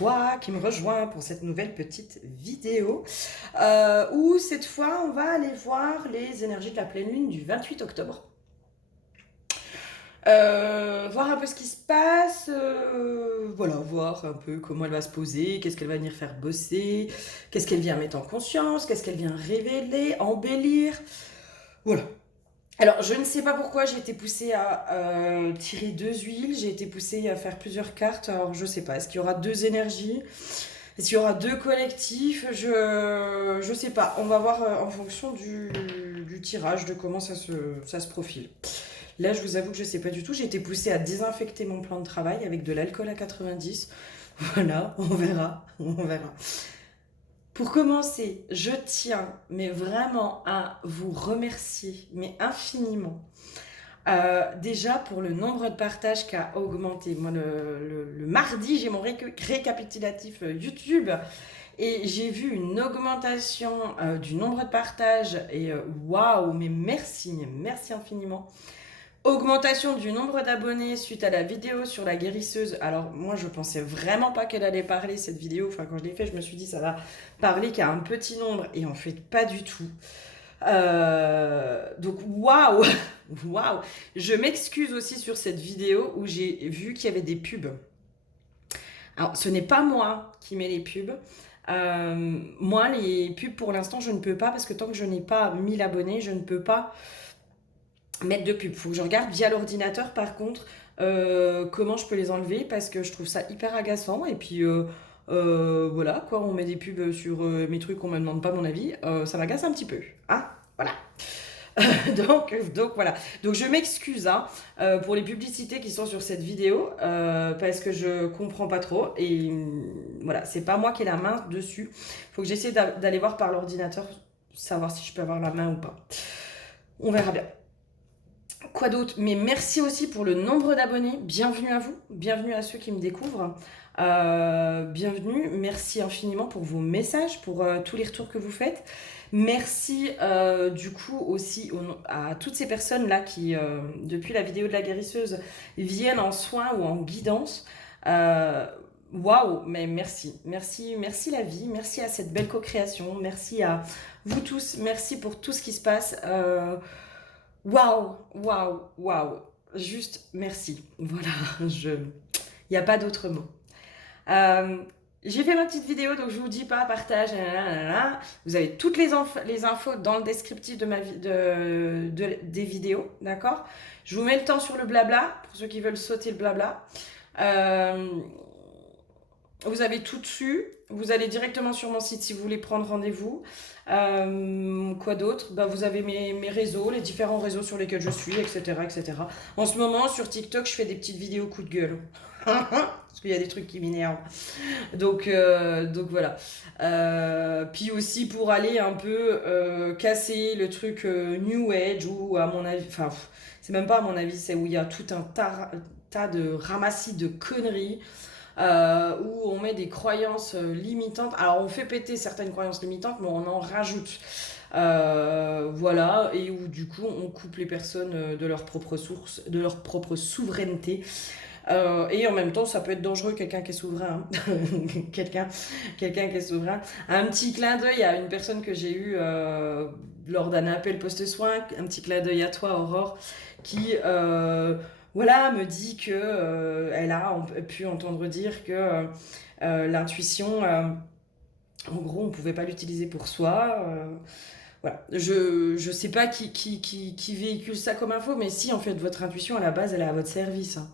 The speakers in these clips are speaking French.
toi qui me rejoins pour cette nouvelle petite vidéo où cette fois on va aller voir les énergies de la pleine lune du 28 octobre. Voir un peu ce qui se passe, voilà, voir un peu comment elle va se poser, qu'est-ce qu'elle va venir faire bosser, qu'est-ce qu'elle vient mettre en conscience, qu'est-ce qu'elle vient révéler, embellir, voilà. Alors, je ne sais pas pourquoi j'ai été poussée à tirer deux huiles, j'ai été poussée à faire plusieurs cartes, alors je sais pas, est-ce qu'il y aura deux énergies, est-ce qu'il y aura deux collectifs, je sais pas, on va voir en fonction du tirage, de comment ça se profile. Là, je vous avoue que je sais pas du tout, j'ai été poussée à désinfecter mon plan de travail avec de l'alcool à 90, voilà, on verra, on verra. Pour commencer, je tiens mais vraiment à vous remercier, mais infiniment. Déjà pour le nombre de partages qui a augmenté. Moi, le mardi, j'ai mon récapitulatif YouTube et j'ai vu une augmentation du nombre de partages. Et waouh, mais merci infiniment. Augmentation du nombre d'abonnés suite à la vidéo sur la guérisseuse. Alors moi je pensais vraiment pas qu'elle allait parler cette vidéo. Enfin quand je l'ai fait je me suis dit ça va parler qu'à un petit nombre et en fait pas du tout. Donc waouh, waouh. Je m'excuse aussi sur cette vidéo où j'ai vu qu'il y avait des pubs. Alors ce n'est pas moi qui mets les pubs. Moi les pubs pour l'instant je ne peux pas parce que tant que je n'ai pas 1000 abonnés je ne peux pas mettre de pub. Faut que je regarde via l'ordinateur par contre comment je peux les enlever parce que je trouve ça hyper agaçant et puis voilà quoi, on met des pubs sur mes trucs qu'on me demande pas mon avis, ça m'agace un petit peu. Hein, voilà. donc voilà. Donc je m'excuse hein, pour les publicités qui sont sur cette vidéo parce que je comprends pas trop et voilà, c'est pas moi qui ai la main dessus. Faut que j'essaie d'aller voir par l'ordinateur, savoir si je peux avoir la main ou pas. On verra bien. Quoi d'autre? Mais merci aussi pour le nombre d'abonnés. Bienvenue à vous, bienvenue à ceux qui me découvrent. Bienvenue, merci infiniment pour vos messages, pour tous les retours que vous faites. Merci du coup aussi à toutes ces personnes là qui, depuis la vidéo de la guérisseuse, viennent en soins ou en guidance. Waouh, mais merci la vie, merci à cette belle co-création, merci à vous tous, merci pour tout ce qui se passe. Waouh, waouh, waouh. Juste merci. Voilà, il n'y a pas d'autre mot. J'ai fait ma petite vidéo, donc je vous dis pas, partage, Vous avez toutes les infos dans le descriptif des vidéos, d'accord? Je vous mets le temps sur le blabla, pour ceux qui veulent sauter le blabla. Vous avez tout dessus. Vous allez directement sur mon site si vous voulez prendre rendez-vous. Quoi d'autre? Vous avez mes réseaux, les différents réseaux sur lesquels je suis, etc., etc. En ce moment, sur TikTok, je fais des petites vidéos coup de gueule. Parce qu'il y a des trucs qui m'énervent. Donc voilà. Puis aussi pour aller un peu casser le truc New Age, ou à mon avis... Enfin, c'est même pas à mon avis, c'est où il y a tout un tas de ramassis de conneries. Où on met des croyances limitantes. Alors on fait péter certaines croyances limitantes, mais on en rajoute. Voilà, et où du coup on coupe les personnes de leur propre source, de leur propre souveraineté. Et en même temps, ça peut être dangereux, quelqu'un qui est souverain. Hein. quelqu'un qui est souverain. Un petit clin d'œil à une personne que j'ai eue lors d'un appel post-soin. Un petit clin d'œil à toi, Aurore, qui... voilà, me dit que elle a pu entendre dire que l'intuition, en gros, on pouvait pas l'utiliser pour soi. Voilà, je sais pas qui véhicule ça comme info, mais si en fait votre intuition à la base elle est à votre service. Hein.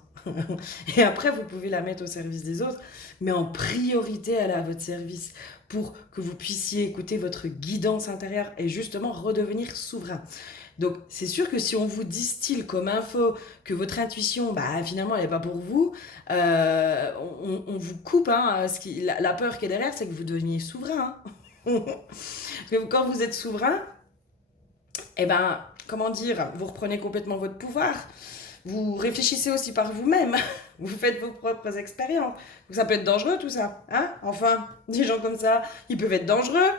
Et après vous pouvez la mettre au service des autres, mais en priorité elle est à votre service pour que vous puissiez écouter votre guidance intérieure et justement redevenir souverain. Donc c'est sûr que si on vous distille comme info que votre intuition, finalement elle n'est pas pour vous, on vous coupe. Hein, la peur qui est derrière, c'est que vous deveniez souverain. Hein. Parce que quand vous êtes souverain, comment dire, vous reprenez complètement votre pouvoir. Vous réfléchissez aussi par vous-même. Vous faites vos propres expériences. Donc ça peut être dangereux tout ça. Hein, enfin, des gens comme ça, ils peuvent être dangereux.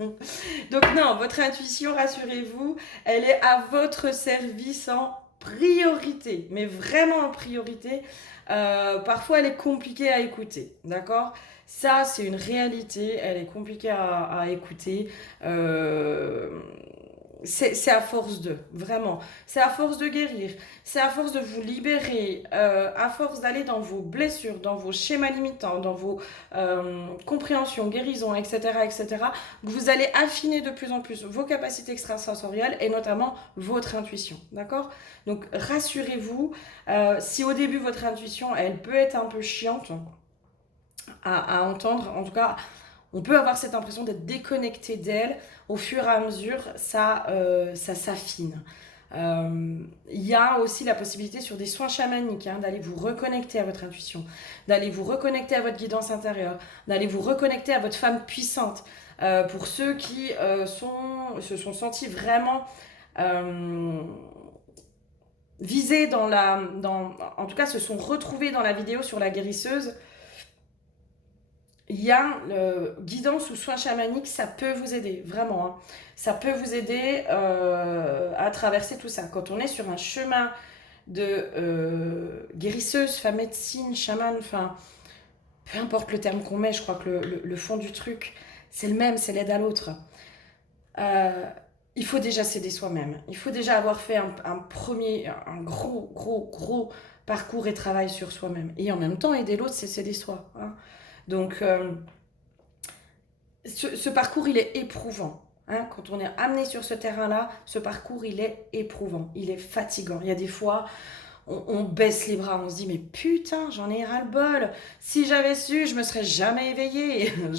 Donc non, votre intuition, rassurez-vous, elle est à votre service en priorité, mais vraiment en priorité. Parfois, elle est compliquée à écouter, d'accord? Ça, c'est une réalité, elle est compliquée à écouter. Euh, c'est à force de, vraiment. C'est à force de guérir, c'est à force de vous libérer, à force d'aller dans vos blessures, dans vos schémas limitants, dans vos compréhensions, guérisons, etc., etc., que vous allez affiner de plus en plus vos capacités extrasensorielles et notamment votre intuition, d'accord? Donc rassurez-vous, si au début votre intuition, elle peut être un peu chiante à entendre, en tout cas, on peut avoir cette impression d'être déconnecté d'elle. Au fur et à mesure, ça s'affine. Il y a aussi la possibilité sur des soins chamaniques d'aller vous reconnecter à votre intuition, d'aller vous reconnecter à votre guidance intérieure, d'aller vous reconnecter à votre femme puissante. Pour ceux qui se sont sentis vraiment visés en tout cas se sont retrouvés dans la vidéo sur la guérisseuse, il y a guidance ou soins chamaniques, ça peut vous aider, vraiment. Ça peut vous aider à traverser tout ça. Quand on est sur un chemin de guérisseuse, femme médecine, chaman, enfin, peu importe le terme qu'on met, je crois que le fond du truc, c'est le même, c'est l'aide à l'autre. Il faut déjà s'aider soi-même. Il faut déjà avoir fait un gros parcours et travail sur soi-même. Et en même temps, aider l'autre, c'est s'aider soi. Donc, ce parcours, il est éprouvant. Quand on est amené sur ce terrain-là, ce parcours, il est éprouvant. Il est fatigant. Il y a des fois, on baisse les bras. On se dit, mais putain, j'en ai ras-le-bol. Si j'avais su, je me serais jamais éveillée. Je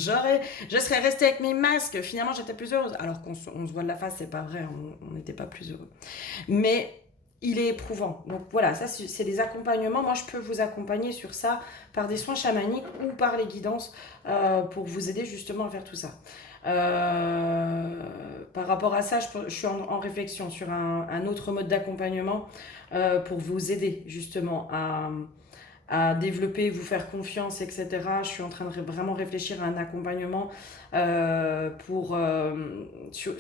serais restée avec mes masques. Finalement, j'étais plus heureuse. Alors qu'on se voit de la face, c'est pas vrai. On n'était pas plus heureux. Mais il est éprouvant. Donc voilà, ça c'est des accompagnements. Moi, je peux vous accompagner sur ça par des soins chamaniques ou par les guidances pour vous aider justement à faire tout ça. Par rapport à ça, je suis en réflexion sur un autre mode d'accompagnement pour vous aider justement à développer, vous faire confiance, etc. Je suis en train de vraiment réfléchir à un accompagnement sur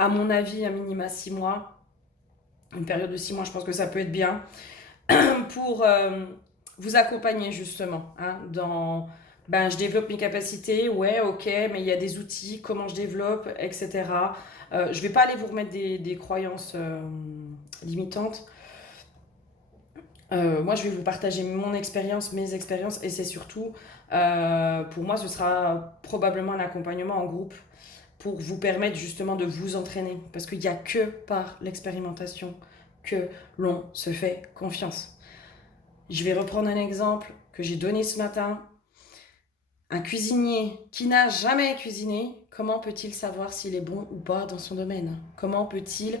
à mon avis, à minima 6 mois. Une période de 6 mois, je pense que ça peut être bien pour vous accompagner justement dans je développe mes capacités, ouais, ok, mais il y a des outils, comment je développe, etc. Je vais pas aller vous remettre des croyances limitantes. Moi, je vais vous partager mon expérience, mes expériences, et c'est surtout, pour moi, ce sera probablement un accompagnement en groupe pour vous permettre justement de vous entraîner. Parce qu'il n'y a que par l'expérimentation que l'on se fait confiance. Je vais reprendre un exemple que j'ai donné ce matin. Un cuisinier qui n'a jamais cuisiné, comment peut-il savoir s'il est bon ou pas dans son domaine? Comment peut-il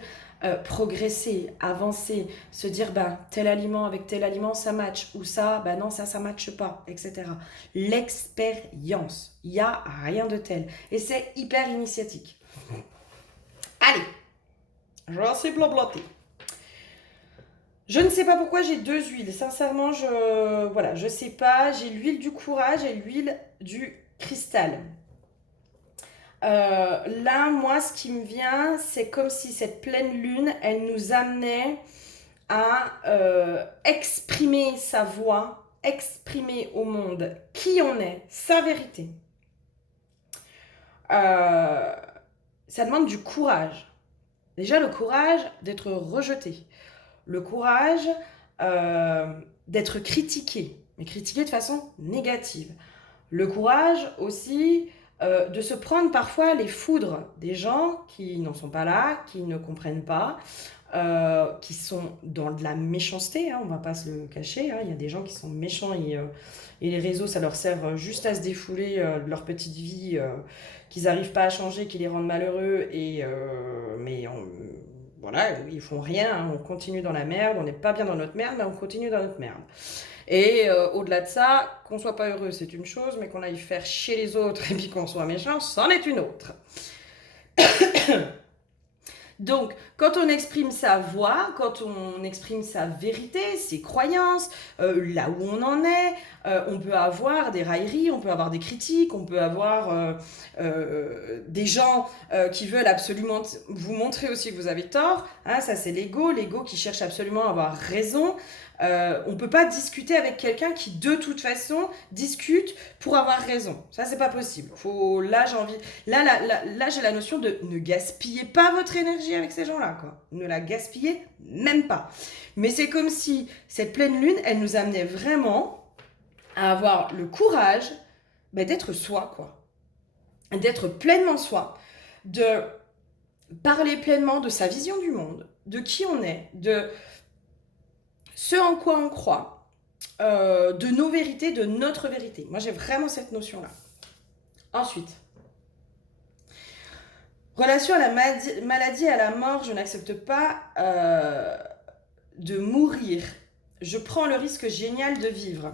progresser, avancer, se dire tel aliment avec tel aliment ça match, ou ça, non ça matche pas, etc. L'expérience, il n'y a rien de tel. Et c'est hyper initiatique. Allez, je suis blablaté. Je ne sais pas pourquoi j'ai 2 huiles. Sincèrement, je sais pas. J'ai l'huile du courage et l'huile du cristal. Là, moi, ce qui me vient, c'est comme si cette pleine lune, elle nous amenait à exprimer sa voix, exprimer au monde qui on est, sa vérité. Ça demande du courage. Déjà, le courage d'être rejeté. Le courage d'être critiqué, mais critiqué de façon négative. Le courage aussi de se prendre parfois les foudres des gens qui n'en sont pas là, qui ne comprennent pas, qui sont dans de la méchanceté, on ne va pas se le cacher. Il y a des gens qui sont méchants et les réseaux, ça leur sert juste à se défouler de leur petite vie, qu'ils n'arrivent pas à changer, qui les rendent malheureux, voilà, ils font rien, on continue dans la merde, on n'est pas bien dans notre merde, mais on continue dans notre merde. Et au-delà de ça, qu'on soit pas heureux, c'est une chose, mais qu'on aille faire chier les autres et puis qu'on soit méchant, c'en est une autre. Donc, Quand on exprime sa voix, quand on exprime sa vérité, ses croyances, là où on en est, on peut avoir des railleries, on peut avoir des critiques, on peut avoir des gens qui veulent absolument vous montrer aussi que vous avez tort. Hein, ça, c'est l'ego qui cherche absolument à avoir raison. On peut pas discuter avec quelqu'un qui de toute façon discute pour avoir raison. Ça, c'est pas possible. Là, j'ai la notion de ne gaspillez pas votre énergie avec ces gens-là, quoi. Ne la gaspillez même pas. Mais c'est comme si cette pleine lune, elle nous amenait vraiment à avoir le courage d'être soi, quoi. D'être pleinement soi, de parler pleinement de sa vision du monde, de qui on est, de ce en quoi on croit, de nos vérités, de notre vérité. Moi, j'ai vraiment cette notion-là. Ensuite, relation à la maladie et à la mort, je n'accepte pas de mourir. Je prends le risque génial de vivre.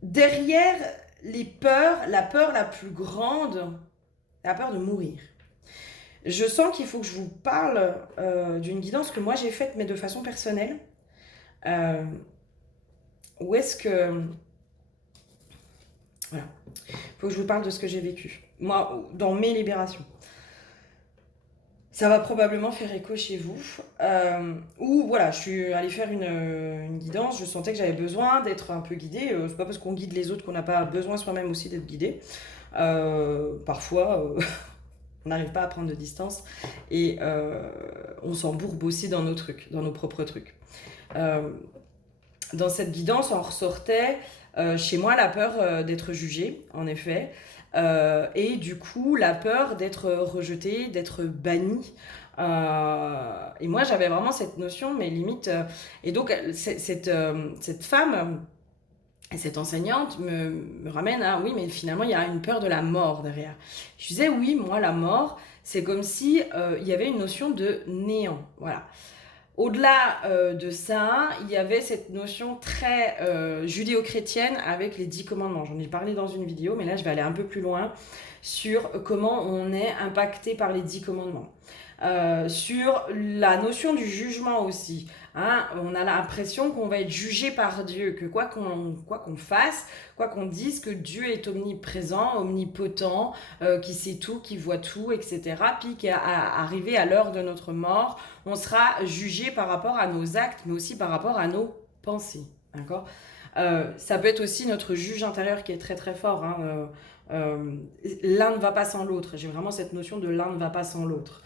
Derrière les peurs, la peur la plus grande, la peur de mourir. Je sens qu'il faut que je vous parle d'une guidance que moi j'ai faite, mais de façon personnelle. Où est-ce que... Voilà. Il faut que je vous parle de ce que j'ai vécu. Moi, dans mes libérations. Ça va probablement faire écho chez vous. Où, voilà, je suis allée faire une guidance. Je sentais que j'avais besoin d'être un peu guidée. C'est pas parce qu'on guide les autres qu'on n'a pas besoin soi-même aussi d'être guidé. Parfois... on n'arrive pas à prendre de distance et on s'embourbe aussi dans nos trucs, dans nos propres trucs. Dans cette guidance, on ressortait chez moi la peur d'être jugée, en effet, et du coup la peur d'être rejetée, d'être bannie. Et moi j'avais vraiment cette notion, mais limite... et donc cette femme... Et cette enseignante me ramène à, oui, mais finalement, il y a une peur de la mort derrière. Je disais, oui, moi, la mort, c'est comme si il y avait une notion de néant. Voilà. Au-delà de ça, il y avait cette notion très judéo-chrétienne avec les 10 commandements. J'en ai parlé dans une vidéo, mais là, je vais aller un peu plus loin sur comment on est impacté par les 10 commandements. Sur la notion du jugement aussi. Hein, on a l'impression qu'on va être jugé par Dieu, que quoi qu'on fasse, quoi qu'on dise, que Dieu est omniprésent, omnipotent, qui sait tout, qui voit tout, etc. Puis qu'à arriver à l'heure de notre mort, on sera jugé par rapport à nos actes, mais aussi par rapport à nos pensées. D'accord ? Ça peut être aussi notre juge intérieur qui est très très fort. Hein, l'un ne va pas sans l'autre. J'ai vraiment cette notion de l'un ne va pas sans l'autre.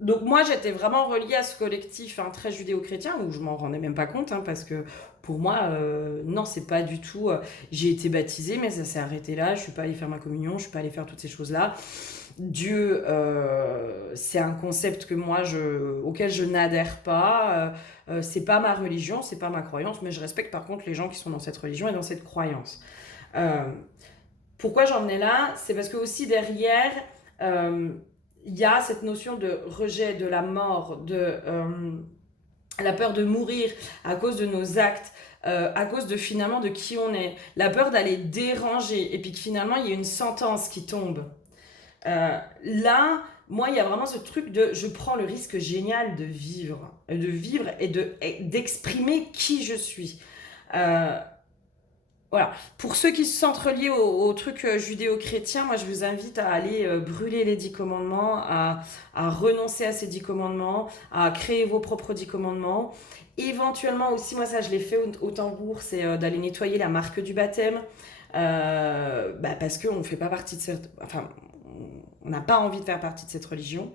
Donc moi j'étais vraiment reliée à ce collectif très judéo-chrétien où je m'en rendais même pas compte parce que pour moi non c'est pas du tout j'ai été baptisée mais ça s'est arrêté là, je suis pas allée faire ma communion, je suis pas allée faire toutes ces choses là. Dieu c'est un concept que moi auquel je n'adhère pas, c'est pas ma religion, c'est pas ma croyance, mais je respecte par contre les gens qui sont dans cette religion et dans cette croyance. Pourquoi j'en venais là, c'est parce que aussi derrière il y a cette notion de rejet, de la mort, de la peur de mourir à cause de nos actes, à cause de finalement de qui on est, la peur d'aller déranger et puis que finalement il y a une sentence qui tombe. Là, moi il y a vraiment ce truc de je prends le risque génial de vivre et d'exprimer qui je suis. Voilà. Pour ceux qui se sentent reliés au truc judéo-chrétien, moi je vous invite à aller brûler les 10 commandements, à renoncer à ces 10 commandements, à créer vos propres 10 commandements. Éventuellement aussi, moi ça je l'ai fait au tambour, c'est d'aller nettoyer la marque du baptême, parce qu'on ne fait pas partie de cette... Enfin, on n'a pas envie de faire partie de cette religion.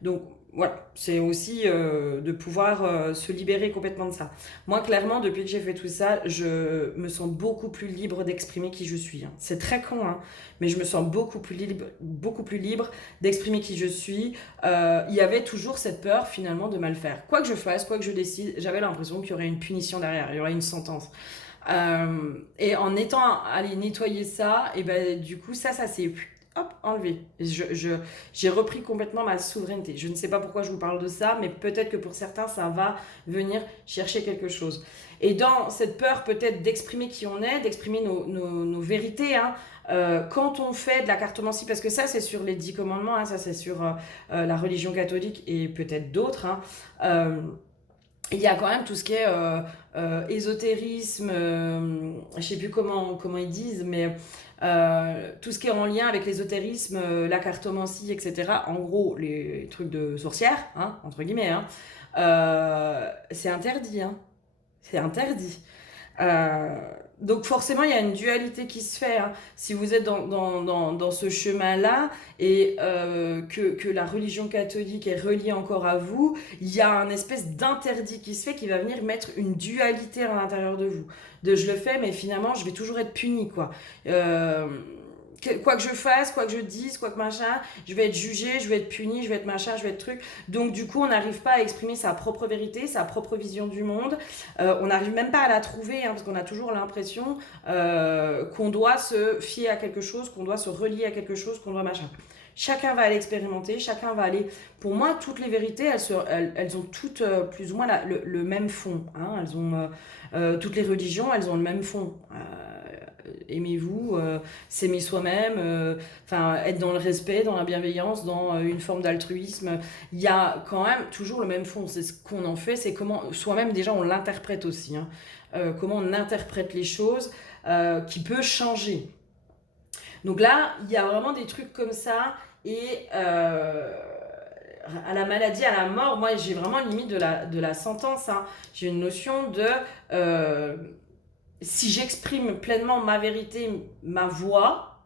Donc voilà, c'est aussi de pouvoir se libérer complètement de ça. Moi, clairement, depuis que j'ai fait tout ça, je me sens beaucoup plus libre d'exprimer qui je suis. C'est très con, mais je me sens beaucoup plus libre d'exprimer qui je suis. Il y avait toujours cette peur, finalement, de mal faire. Quoi que je fasse, quoi que je décide, j'avais l'impression qu'il y aurait une punition derrière, il y aurait une sentence. Et en étant allé nettoyer ça, et du coup, ça s'est hop, enlevé. J'ai repris complètement ma souveraineté. Je ne sais pas pourquoi je vous parle de ça, mais peut-être que pour certains, ça va venir chercher quelque chose. Et dans cette peur peut-être d'exprimer qui on est, d'exprimer nos vérités, hein, quand on fait de la cartomancie, parce que ça c'est sur les 10 commandements, hein, ça c'est sur la religion catholique et peut-être d'autres, hein, il y a quand même tout ce qui est ésotérisme, je sais plus comment ils disent, mais tout ce qui est en lien avec l'ésotérisme, la cartomancie, etc. En gros, les trucs de sorcière, hein, entre guillemets, hein, c'est interdit. Hein. C'est interdit. Euh, donc forcément, il y a une dualité qui se fait. Hein. Si vous êtes dans ce chemin-là et que la religion catholique est reliée encore à vous, il y a un espèce d'interdit qui se fait qui va venir mettre une dualité à l'intérieur de vous. De je le fais, mais finalement, je vais toujours être puni, quoi. Quoi que je fasse, quoi que je dise, quoi que machin, je vais être jugé, je vais être puni, je vais être machin, je vais être truc. Donc du coup, on n'arrive pas à exprimer sa propre vérité, sa propre vision du monde. On n'arrive même pas à la trouver, hein, parce qu'on a toujours l'impression qu'on doit se fier à quelque chose, qu'on doit se relier à quelque chose, qu'on doit machin. Chacun va aller expérimenter, chacun va aller... Pour moi, toutes les vérités, elles ont toutes plus ou moins le même fond. Hein. Elles ont, toutes les religions, elles ont le même fond. Aimez-vous, s'aimer soi-même, être dans le respect, dans la bienveillance, dans une forme d'altruisme. Il y a quand même toujours le même fond. C'est ce qu'on en fait, c'est comment soi-même déjà on l'interprète aussi. Hein. Comment on interprète les choses qui peut changer. Donc là, il y a vraiment des trucs comme ça et à la maladie, à la mort, moi j'ai vraiment limite de la sentence. Hein. J'ai une notion de... si j'exprime pleinement ma vérité, ma voix,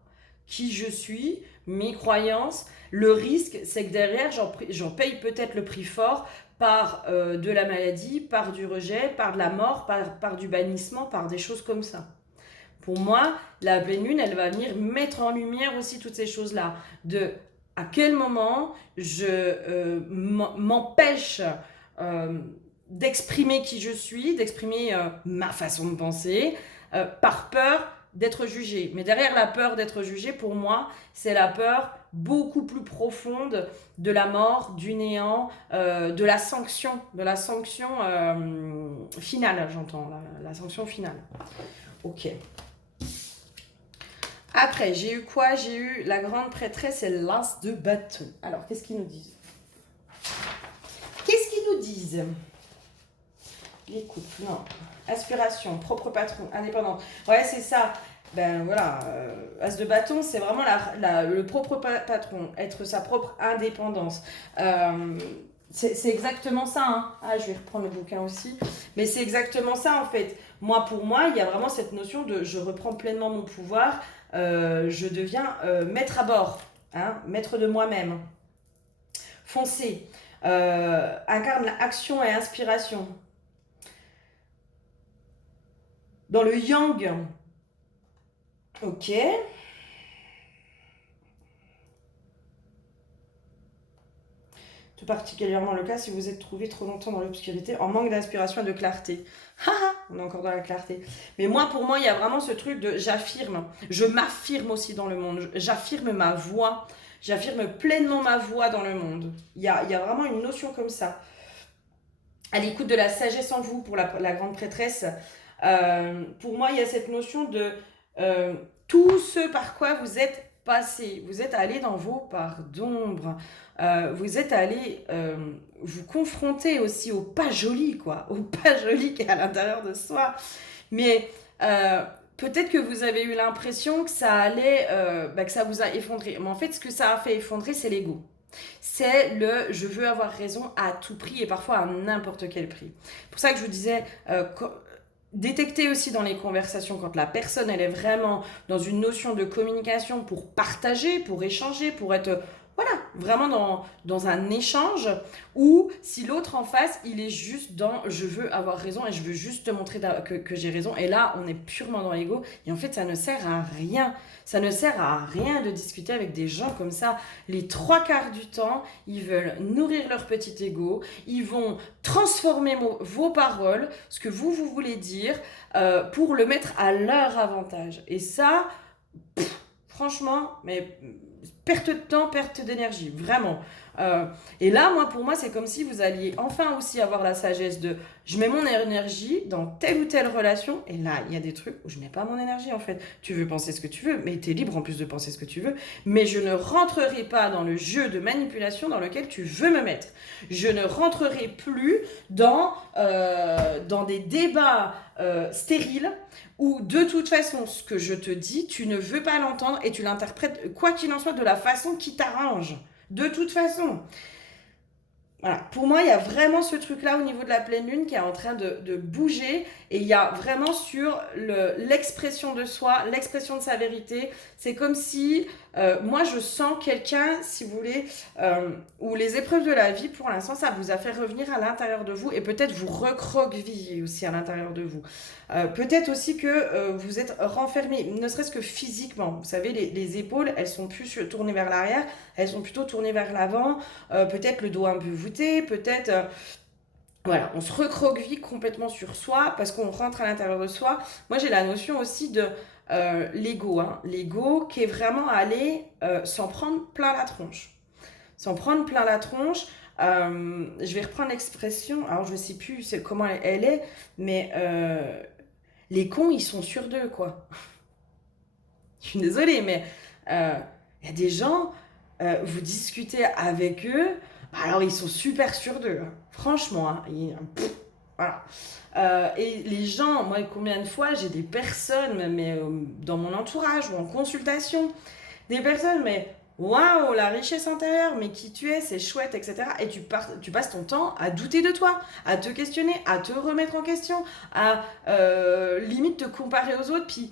qui je suis, mes croyances, le risque, c'est que derrière, j'en paye peut-être le prix fort par de la maladie, par du rejet, par de la mort, par du bannissement, par des choses comme ça. Pour moi, la pleine lune, elle va venir mettre en lumière aussi toutes ces choses-là. De à quel moment je m'empêche d'exprimer qui je suis, d'exprimer ma façon de penser, par peur d'être jugé. Mais derrière la peur d'être jugé, pour moi, c'est la peur beaucoup plus profonde de la mort, du néant, de la sanction finale, j'entends, la sanction finale. Ok. Après, j'ai eu quoi? J'ai eu la grande prêtresse et l'as de bâton. Alors, qu'est-ce qu'ils nous disent? Qu'est-ce qu'ils nous disent? Les couples, non. Aspiration, propre patron, indépendante. Ouais, c'est ça. Ben voilà, as de bâton, c'est vraiment le propre patron, être sa propre indépendance. C'est exactement ça. Hein. Ah, je vais reprendre le bouquin aussi. Mais c'est exactement ça, en fait. Pour moi, il y a vraiment cette notion de je reprends pleinement mon pouvoir, je deviens maître à bord, hein, maître de moi-même. Foncé, incarne action et inspiration. Dans le yang, ok. Tout particulièrement le cas si vous êtes trouvé trop longtemps dans l'obscurité, en manque d'inspiration et de clarté. On est encore dans la clarté. Mais pour moi, il y a vraiment ce truc de j'affirme. Je m'affirme aussi dans le monde. J'affirme ma voix. J'affirme pleinement ma voix dans le monde. Il y a vraiment une notion comme ça. À l'écoute de la sagesse en vous pour la grande prêtresse. Pour moi, il y a cette notion de tout ce par quoi vous êtes passé. Vous êtes allé dans vos parts d'ombre. Vous êtes allé vous confronter aussi au pas joli, quoi. Au pas joli qui est à l'intérieur de soi. Mais peut-être que vous avez eu l'impression que ça allait, que ça vous a effondré. Mais en fait, ce que ça a fait effondrer, c'est l'ego. C'est le je veux avoir raison à tout prix et parfois à n'importe quel prix. C'est pour ça que je vous disais, détecter aussi dans les conversations quand la personne elle est vraiment dans une notion de communication pour partager, pour échanger, pour être vraiment dans un échange, ou si l'autre en face il est juste dans je veux avoir raison et je veux juste te montrer que j'ai raison, et là on est purement dans l'ego et en fait ça ne sert à rien. Ça ne sert à rien de discuter avec des gens comme ça. Les 3/4 du temps, ils veulent nourrir leur petit ego, ils vont transformer vos paroles, ce que vous voulez dire, pour le mettre à leur avantage. Et ça, franchement, mais perte de temps, perte d'énergie, vraiment. Et là, pour moi, c'est comme si vous alliez enfin aussi avoir la sagesse de je mets mon énergie dans telle ou telle relation, et là, il y a des trucs où je mets pas mon énergie en fait. Tu veux penser ce que tu veux, mais tu es libre en plus de penser ce que tu veux, mais je ne rentrerai pas dans le jeu de manipulation dans lequel tu veux me mettre. Je ne rentrerai plus dans des débats stériles où de toute façon, ce que je te dis, tu ne veux pas l'entendre et tu l'interprètes, quoi qu'il en soit, de la façon qui t'arrange. De toute façon. Voilà. Pour moi, il y a vraiment ce truc-là au niveau de la pleine lune qui est en train de bouger. Et il y a vraiment sur l'expression de soi, l'expression de sa vérité. C'est comme si, moi, je sens quelqu'un, si vous voulez, où les épreuves de la vie, pour l'instant, ça vous a fait revenir à l'intérieur de vous. Et peut-être vous recroqueviller aussi à l'intérieur de vous. Peut-être aussi que vous êtes renfermé, ne serait-ce que physiquement. Vous savez, les épaules, elles sont plus tournées vers l'arrière, elles sont plutôt tournées vers l'avant. Peut-être le dos un peu voûté, peut-être... voilà, on se recroqueville complètement sur soi parce qu'on rentre à l'intérieur de soi. Moi, j'ai la notion aussi de l'ego. Hein. L'ego qui est vraiment allé s'en prendre plein la tronche. S'en prendre plein la tronche. Je vais reprendre l'expression, alors je ne sais plus comment elle est, mais les cons, ils sont sur d'eux, quoi. Je suis désolée, mais y a des gens, vous discutez avec eux, alors ils sont super sûrs d'eux, hein. Franchement, hein, voilà. Et les gens, moi, combien de fois j'ai des personnes, mais dans mon entourage ou en consultation, des personnes, mais waouh, la richesse intérieure, mais qui tu es, c'est chouette, etc. Et tu passes ton temps à douter de toi, à te questionner, à te remettre en question, à limite te comparer aux autres, puis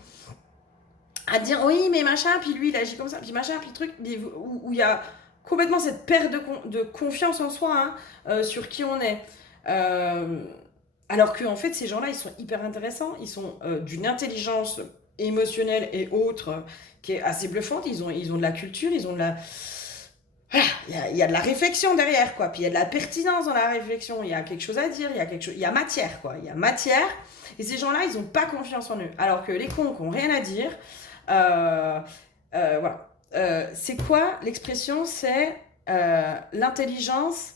à te dire oui, mais machin, puis lui il agit comme ça, puis machin, puis truc, où il y a complètement cette perte de confiance en soi, hein, sur qui on est. Alors que en fait, ces gens-là, ils sont hyper intéressants, ils sont d'une intelligence émotionnelle et autre qui est assez bluffante. Ils ont de la culture, ils ont de la... Voilà, il y a de la réflexion derrière, quoi. Puis il y a de la pertinence dans la réflexion. Il y a quelque chose à dire, il y a matière, quoi. Il y a matière. Et ces gens-là, ils n'ont pas confiance en eux. Alors que les cons qui n'ont rien à dire, voilà. C'est quoi l'expression? C'est l'intelligence,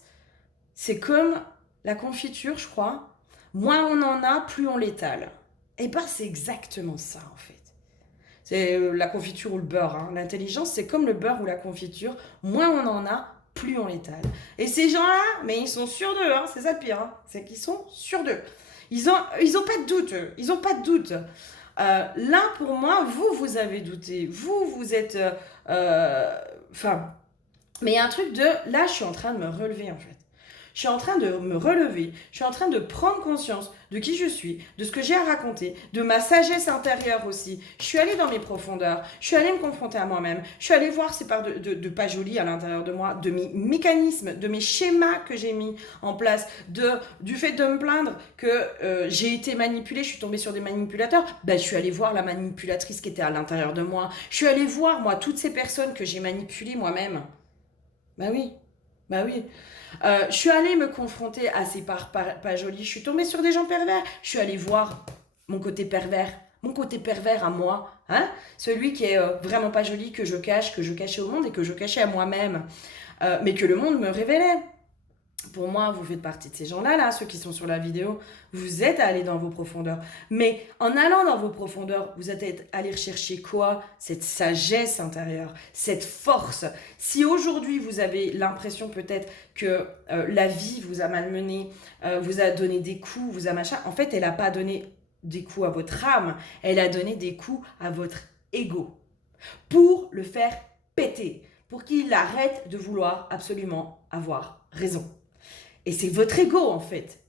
c'est comme la confiture, je crois. Moins on en a, plus on l'étale. Et ben c'est exactement ça, en fait. C'est la confiture ou le beurre. Hein. L'intelligence, c'est comme le beurre ou la confiture. Moins on en a, plus on l'étale. Et ces gens-là, mais ils sont sûrs d'eux. Hein. C'est ça le pire. Hein. C'est qu'ils sont sûrs d'eux. Ils ont pas de doute. Ils ont pas de doute. Là, pour moi, vous avez douté. Vous êtes... mais il y a un truc de... Là, je suis en train de me relever, en fait. Je suis en train de me relever, je suis en train de prendre conscience de qui je suis, de ce que j'ai à raconter, de ma sagesse intérieure aussi. Je suis allée dans mes profondeurs, je suis allée me confronter à moi-même, je suis allée voir ces parts de pas jolies à l'intérieur de moi, de mes mécanismes, de mes schémas que j'ai mis en place, du fait de me plaindre que j'ai été manipulée, je suis tombée sur des manipulateurs. Ben, je suis allée voir la manipulatrice qui était à l'intérieur de moi. Je suis allée voir, moi, toutes ces personnes que j'ai manipulées moi-même. Ben oui, ben oui. Je suis allée me confronter à ces parts pas jolies. Je suis tombée sur des gens pervers. Je suis allée voir mon côté pervers à moi. Hein, celui qui est vraiment pas joli, que je cachais au monde et que je cachais à moi-même. Mais que le monde me révélait. Pour moi, vous faites partie de ces gens-là, là, ceux qui sont sur la vidéo. Vous êtes allés dans vos profondeurs. Mais en allant dans vos profondeurs, vous êtes allés rechercher quoi? Cette sagesse intérieure, cette force. Si aujourd'hui, vous avez l'impression peut-être que la vie vous a malmené, vous a donné des coups, vous a machin, en fait, elle n'a pas donné des coups à votre âme, elle a donné des coups à votre ego. Pour le faire péter, pour qu'il arrête de vouloir absolument avoir raison. Et c'est votre ego, en fait,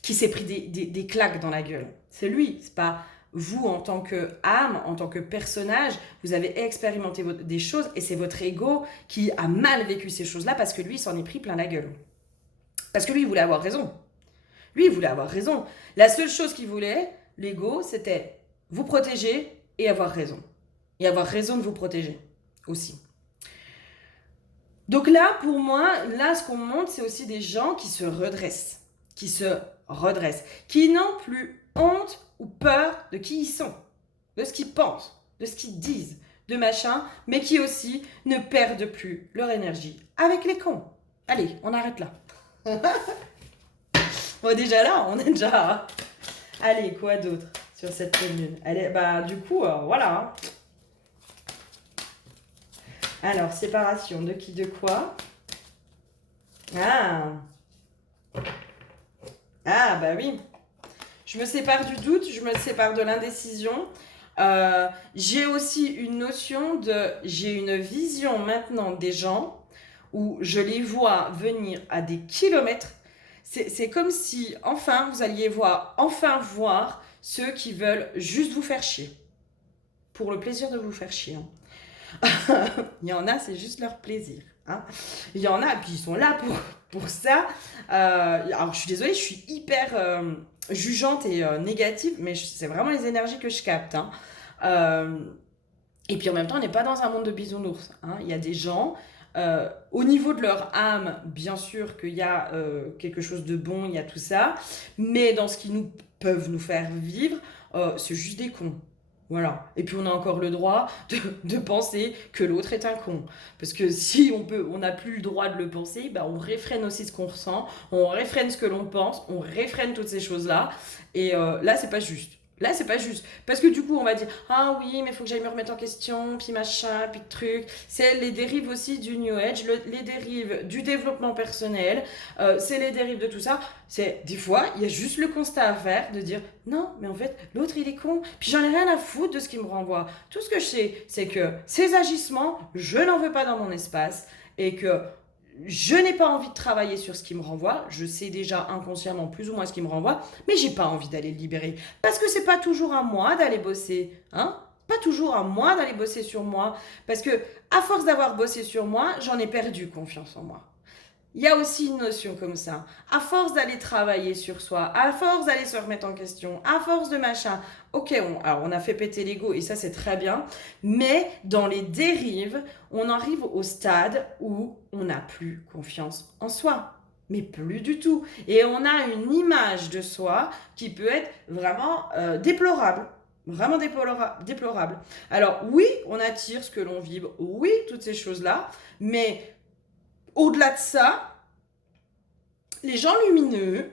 qui s'est pris des claques dans la gueule. C'est lui, c'est pas vous en tant qu'âme, en tant que personnage. Vous avez expérimenté des choses et c'est votre ego qui a mal vécu ces choses-là parce que lui, il s'en est pris plein la gueule. Parce que lui, il voulait avoir raison. Lui, il voulait avoir raison. La seule chose qu'il voulait, l'ego, c'était vous protéger et avoir raison. Et avoir raison de vous protéger aussi. Donc là, pour moi, là, ce qu'on montre, c'est aussi des gens qui se redressent, qui n'ont plus honte ou peur de qui ils sont, de ce qu'ils pensent, de ce qu'ils disent, de machin, mais qui aussi ne perdent plus leur énergie avec les cons. Allez, on arrête là. Bon, déjà là, on est déjà... Allez, quoi d'autre sur cette pleine lune? Allez, bah, du coup, voilà. Hein. Alors, séparation de qui, de quoi? Ah. Ah, bah oui. Je me sépare du doute, je me sépare de l'indécision. J'ai aussi une notion de... J'ai une vision maintenant des gens où je les vois venir à des kilomètres. C'est comme si, enfin, vous alliez enfin voir ceux qui veulent juste vous faire chier. Pour le plaisir de vous faire chier. Hein. Il y en a, c'est juste leur plaisir. Hein. Il y en a, puis ils sont là pour ça. Alors, je suis désolée, je suis hyper jugeante et négative, mais c'est vraiment les énergies que je capte. Hein. Et puis en même temps, on n'est pas dans un monde de bisounours. Hein. Il y a des gens, au niveau de leur âme, bien sûr qu'il y a quelque chose de bon, il y a tout ça, mais dans ce qui peuvent nous faire vivre, c'est juste des cons. Voilà. Et puis on a encore le droit de penser que l'autre est un con. Parce que si on n'a plus le droit de le penser, bah on réfrène aussi ce qu'on ressent, on réfrène ce que l'on pense, on réfrène toutes ces choses-là. Et là, c'est pas juste. Là, c'est pas juste. Parce que du coup, on va dire, ah oui, mais il faut que j'aille me remettre en question, puis machin, puis truc. C'est les dérives aussi du New Age, les dérives du développement personnel, c'est les dérives de tout ça. C'est des fois, il y a juste le constat à faire de dire, non, mais en fait, l'autre, il est con. Puis j'en ai rien à foutre de ce qu'il me renvoie. Tout ce que je sais, c'est que ces agissements, je n'en veux pas dans mon espace et que je n'ai pas envie de travailler sur ce qui me renvoie. Je sais déjà inconsciemment plus ou moins ce qui me renvoie, mais j'ai pas envie d'aller le libérer. Parce que c'est pas toujours à moi d'aller bosser, hein? Pas toujours à moi d'aller bosser sur moi. Parce que, à force d'avoir bossé sur moi, j'en ai perdu confiance en moi. Il y a aussi une notion comme ça. À force d'aller travailler sur soi, à force d'aller se remettre en question, à force de machin, ok, alors on a fait péter l'ego et ça c'est très bien, mais dans les dérives, on arrive au stade où on n'a plus confiance en soi. Mais plus du tout. Et on a une image de soi qui peut être vraiment déplorable. Vraiment déplorable. Alors oui, on attire ce que l'on vibre, oui, toutes ces choses-là, mais au-delà de ça, les gens lumineux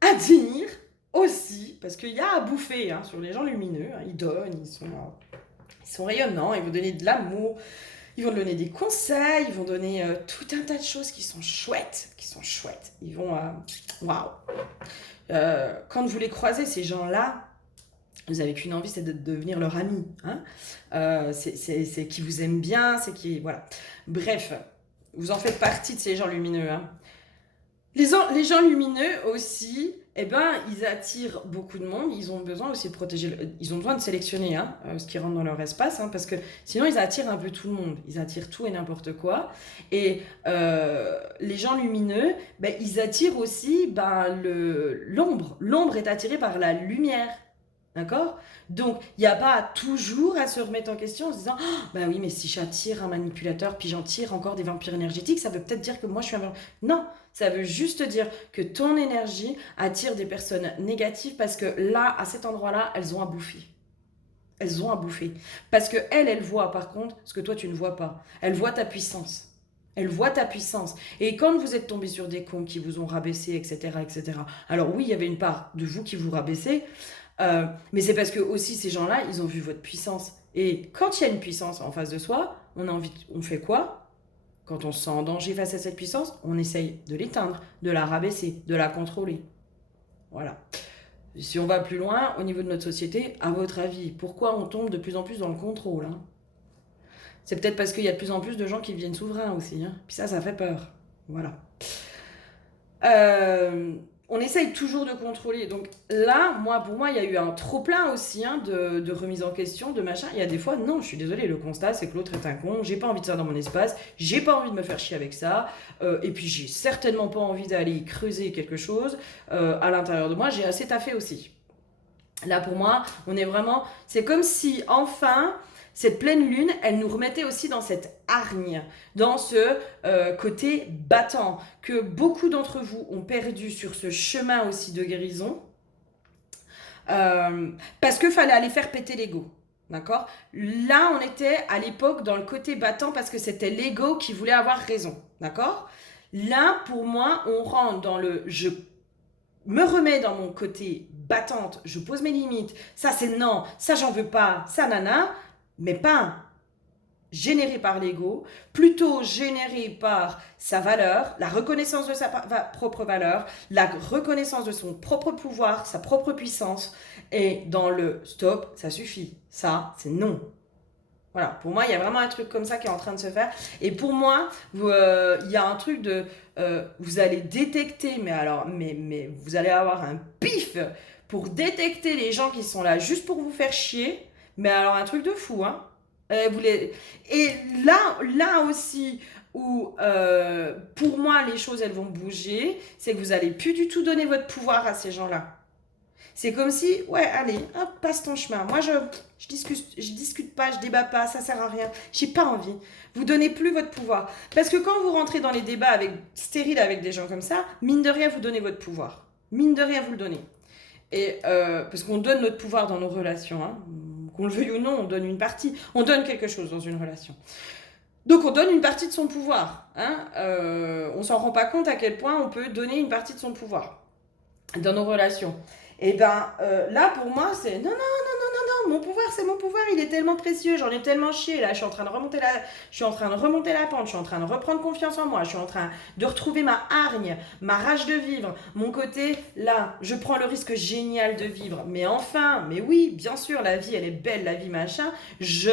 attirent aussi, parce qu'il y a à bouffer hein, sur les gens lumineux, hein, ils donnent, ils sont rayonnants, ils vont donner de l'amour, ils vont donner des conseils, ils vont donner tout un tas de choses qui sont chouettes, Ils vont, waouh. Quand vous les croisez, ces gens-là, vous n'avez qu'une envie, c'est de devenir leur ami. Hein. C'est qui vous aime bien, c'est qui... Voilà. Bref, vous en faites partie de ces gens lumineux. Hein. Les gens lumineux aussi, eh ben, ils attirent beaucoup de monde. Ils ont besoin aussi de protéger... Ils ont besoin de sélectionner hein, ce qui rentre dans leur espace. Hein, parce que sinon, ils attirent un peu tout le monde. Ils attirent tout et n'importe quoi. Et les gens lumineux, ben, ils attirent aussi ben, l'ombre. L'ombre est attirée par la lumière. D'accord? Donc, il n'y a pas toujours à se remettre en question en se disant oh, bah oui, mais si j'attire un manipulateur, puis j'en tire encore des vampires énergétiques, ça veut peut-être dire que moi je suis un vampire. Non, ça veut juste dire que ton énergie attire des personnes négatives parce que là, à cet endroit-là, elles ont à bouffer. Elles ont à bouffer. Parce que elles voient par contre ce que toi tu ne vois pas. Elles voient ta puissance. Elle voit ta puissance. Et quand vous êtes tombé sur des cons qui vous ont rabaissé, etc., etc., alors oui, il y avait une part de vous qui vous rabaissait, mais c'est parce que aussi ces gens-là, ils ont vu votre puissance. Et quand il y a une puissance en face de soi, on fait quoi? Quand on se sent en danger face à cette puissance, on essaye de l'éteindre, de la rabaisser, de la contrôler. Voilà. Si on va plus loin, au niveau de notre société, à votre avis, pourquoi on tombe de plus en plus dans le contrôle hein? C'est peut-être parce qu'il y a de plus en plus de gens qui deviennent souverains aussi. Hein. Puis ça fait peur. Voilà. On essaye toujours de contrôler. Donc là, pour moi, il y a eu un trop-plein aussi hein, de remise en question, de machin. Il y a des fois, non, je suis désolée, le constat, c'est que l'autre est un con. J'ai pas envie de ça dans mon espace. J'ai pas envie de me faire chier avec ça. Et puis, j'ai certainement pas envie d'aller creuser quelque chose à l'intérieur de moi. J'ai assez taffé aussi. Là, pour moi, on est vraiment... C'est comme si, enfin... Cette pleine lune, elle nous remettait aussi dans cette hargne, dans ce côté battant que beaucoup d'entre vous ont perdu sur ce chemin aussi de guérison parce qu'il fallait aller faire péter l'ego. D'accord? Là, on était à l'époque dans le côté battant parce que c'était l'ego qui voulait avoir raison. D'accord? Là, pour moi, on rentre dans le je me remets dans mon côté battante, je pose mes limites. Ça, c'est non, ça, j'en veux pas, ça, nana, mais pas généré par l'ego, plutôt généré par sa valeur, la reconnaissance de sa propre valeur, la reconnaissance de son propre pouvoir, sa propre puissance, et dans le stop, ça suffit. Ça, c'est non. Voilà, pour moi, il y a vraiment un truc comme ça qui est en train de se faire. Et pour moi, il y a un truc de... vous allez détecter, mais vous allez avoir un pif pour détecter les gens qui sont là juste pour vous faire chier. Mais alors, un truc de fou, hein. Et là aussi, où pour moi, les choses, elles vont bouger, c'est que vous allez plus du tout donner votre pouvoir à ces gens-là. C'est comme si, ouais, allez, hop, passe ton chemin. Moi, je discute pas, je débat pas, ça sert à rien. J'ai pas envie. Vous donnez plus votre pouvoir. Parce que quand vous rentrez dans les débats stériles avec des gens comme ça, mine de rien, vous donnez votre pouvoir. Mine de rien, vous le donnez. Et parce qu'on donne notre pouvoir dans nos relations, hein. Qu'on le veuille ou non, on donne une partie. On donne quelque chose dans une relation. Donc on donne une partie de son pouvoir. Hein. On s'en rend pas compte à quel point on peut donner une partie de son pouvoir dans nos relations. Et ben là pour moi c'est non, mon pouvoir c'est mon pouvoir, il est tellement précieux, j'en ai tellement chié là, je suis en train de remonter la pente, je suis en train de reprendre confiance en moi, je suis en train de retrouver ma hargne, ma rage de vivre, mon côté là, je prends le risque génial de vivre, mais enfin, mais oui, bien sûr, la vie elle est belle, la vie machin, je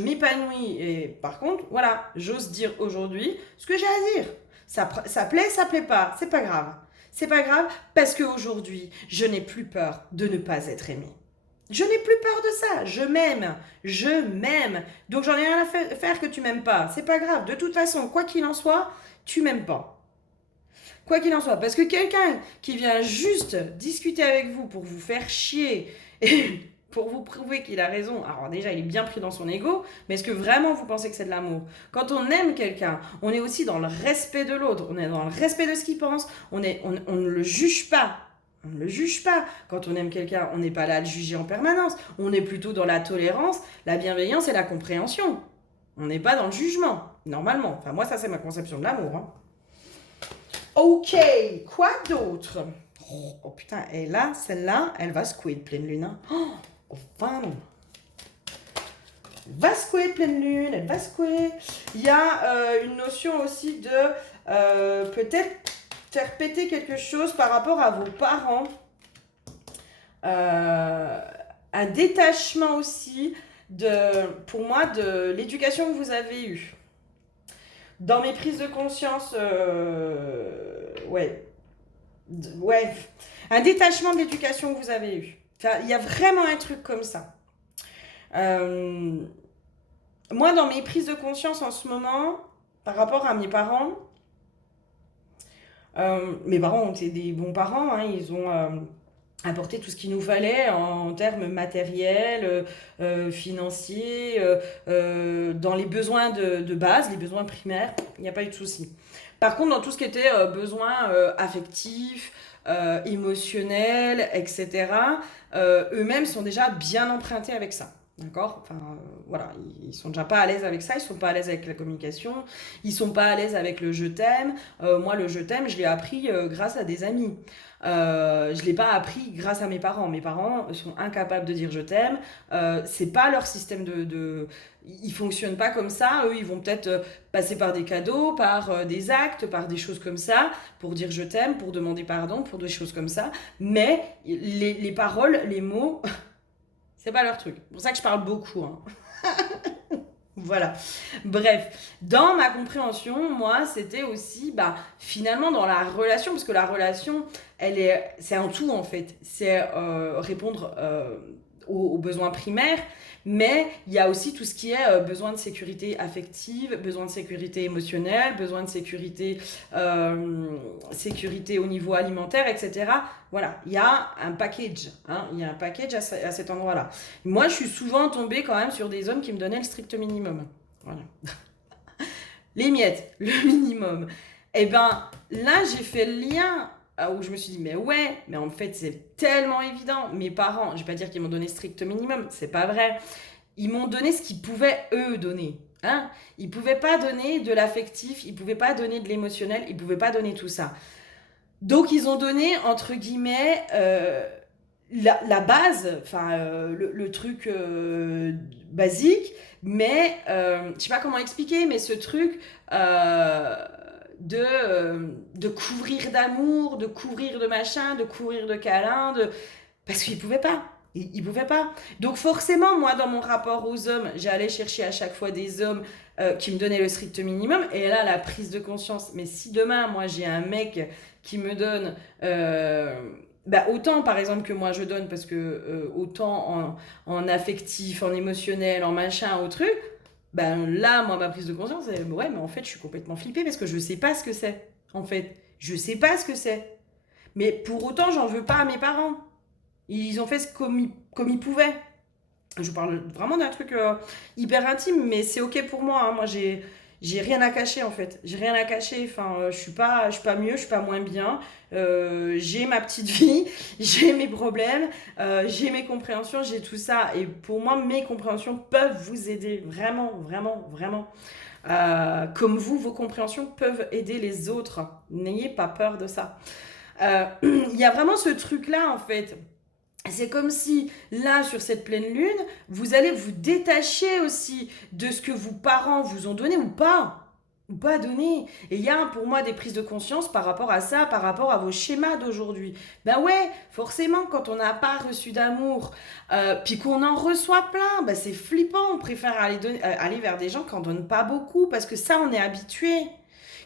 m'épanouis et par contre, voilà, j'ose dire aujourd'hui ce que j'ai à dire. Ça plaît pas, c'est pas grave. C'est pas grave parce qu'aujourd'hui, je n'ai plus peur de ne pas être aimée. Je n'ai plus peur de ça. Je m'aime. Donc j'en ai rien à faire que tu m'aimes pas. C'est pas grave. De toute façon, quoi qu'il en soit, tu m'aimes pas. Quoi qu'il en soit. Parce que quelqu'un qui vient juste discuter avec vous pour vous faire chier et pour vous prouver qu'il a raison, alors déjà il est bien pris dans son ego, mais est-ce que vraiment vous pensez que c'est de l'amour? Quand on aime quelqu'un, on est aussi dans le respect de l'autre, on est dans le respect de ce qu'il pense, on ne le juge pas. On ne le juge pas. Quand on aime quelqu'un, on n'est pas là à le juger en permanence. On est plutôt dans la tolérance, la bienveillance et la compréhension. On n'est pas dans le jugement, normalement. Enfin, moi, ça, c'est ma conception de l'amour. Hein. Ok, quoi d'autre? Oh putain, et là, celle-là, elle va secouer de pleine lune. Hein. Oh, femme. Elle va secouer de pleine lune, elle va secouer. Il y a une notion aussi de peut-être faire péter quelque chose par rapport à vos parents. Un détachement aussi, pour moi, de l'éducation que vous avez eue. Dans mes prises de conscience, ouais, un détachement de l'éducation que vous avez eue. Enfin, il y a vraiment un truc comme ça. Moi, dans mes prises de conscience en ce moment, par rapport à mes parents ont été des bons parents, hein, ils ont apporté tout ce qu'il nous fallait en termes matériels, financiers, dans les besoins de base, les besoins primaires, il n'y a pas eu de souci. Par contre, dans tout ce qui était besoins affectifs, émotionnels, etc., eux-mêmes sont déjà bien empruntés avec ça. D'accord? Enfin, voilà, ils sont déjà pas à l'aise avec ça, ils sont pas à l'aise avec la communication, ils sont pas à l'aise avec le je t'aime. Moi, le je t'aime, je l'ai appris grâce à des amis. Je l'ai pas appris grâce à mes parents. Mes parents sont incapables de dire je t'aime. C'est pas leur système ils fonctionnent pas comme ça. Eux, ils vont peut-être passer par des cadeaux, par des actes, par des choses comme ça, pour dire je t'aime, pour demander pardon, pour des choses comme ça. Mais les paroles, les mots, c'est pas leur truc. C'est pour ça que je parle beaucoup. Hein. Voilà. Bref, dans ma compréhension, moi, c'était aussi, finalement, dans la relation, parce que la relation, c'est un tout, en fait. C'est répondre aux besoins primaires, mais il y a aussi tout ce qui est besoin de sécurité affective, besoin de sécurité émotionnelle, besoin de sécurité au niveau alimentaire, etc. Voilà, il y a un package, hein, il y a un package à cet endroit-là. Moi, je suis souvent tombée quand même sur des hommes qui me donnaient le strict minimum. Voilà. Les miettes, le minimum. Et ben là, j'ai fait le lien où je me suis dit, mais ouais, mais en fait, c'est tellement évident. Mes parents, je vais pas dire qu'ils m'ont donné strict minimum, c'est pas vrai. Ils m'ont donné ce qu'ils pouvaient, eux, donner. Hein, ils pouvaient pas donner de l'affectif, ils pouvaient pas donner de l'émotionnel, ils pouvaient pas donner tout ça. Donc, ils ont donné, entre guillemets, la base, enfin, le truc basique, mais je sais pas comment expliquer, mais ce truc de couvrir d'amour, de couvrir de machin, de couvrir de câlin, parce qu'ils pouvaient pas. Ils pouvaient pas. Donc forcément, moi, dans mon rapport aux hommes, j'allais chercher à chaque fois des hommes qui me donnaient le strict minimum. Et là, la prise de conscience. Mais si demain, moi, j'ai un mec qui me donne bah, autant, par exemple, que moi je donne, parce que autant en affectif, en émotionnel, en machin, au truc, ben là, moi, ma prise de conscience, c'est ouais, mais en fait, je suis complètement flippée parce que je sais pas ce que c'est. En fait, je sais pas ce que c'est. Mais pour autant, j'en veux pas à mes parents. Ils ont fait comme ils pouvaient. Je vous parle vraiment d'un truc hyper intime, mais c'est ok pour moi. Hein. Moi, j'ai rien à cacher en fait. J'ai rien à cacher. Enfin, je suis pas mieux, je suis pas moins bien. J'ai ma petite vie, j'ai mes problèmes, j'ai mes compréhensions, j'ai tout ça. Et pour moi, mes compréhensions peuvent vous aider vraiment, vraiment, vraiment. Comme vous, vos compréhensions peuvent aider les autres. N'ayez pas peur de ça. Il y a vraiment ce truc-là en fait. C'est comme si, là, sur cette pleine lune, vous allez vous détacher aussi de ce que vos parents vous ont donné ou pas. Ou pas donné. Et il y a pour moi des prises de conscience par rapport à ça, par rapport à vos schémas d'aujourd'hui. Ben ouais, forcément, quand on n'a pas reçu d'amour, puis qu'on en reçoit plein, ben c'est flippant. On préfère aller vers des gens qui n'en donnent pas beaucoup, parce que ça, on est habitué,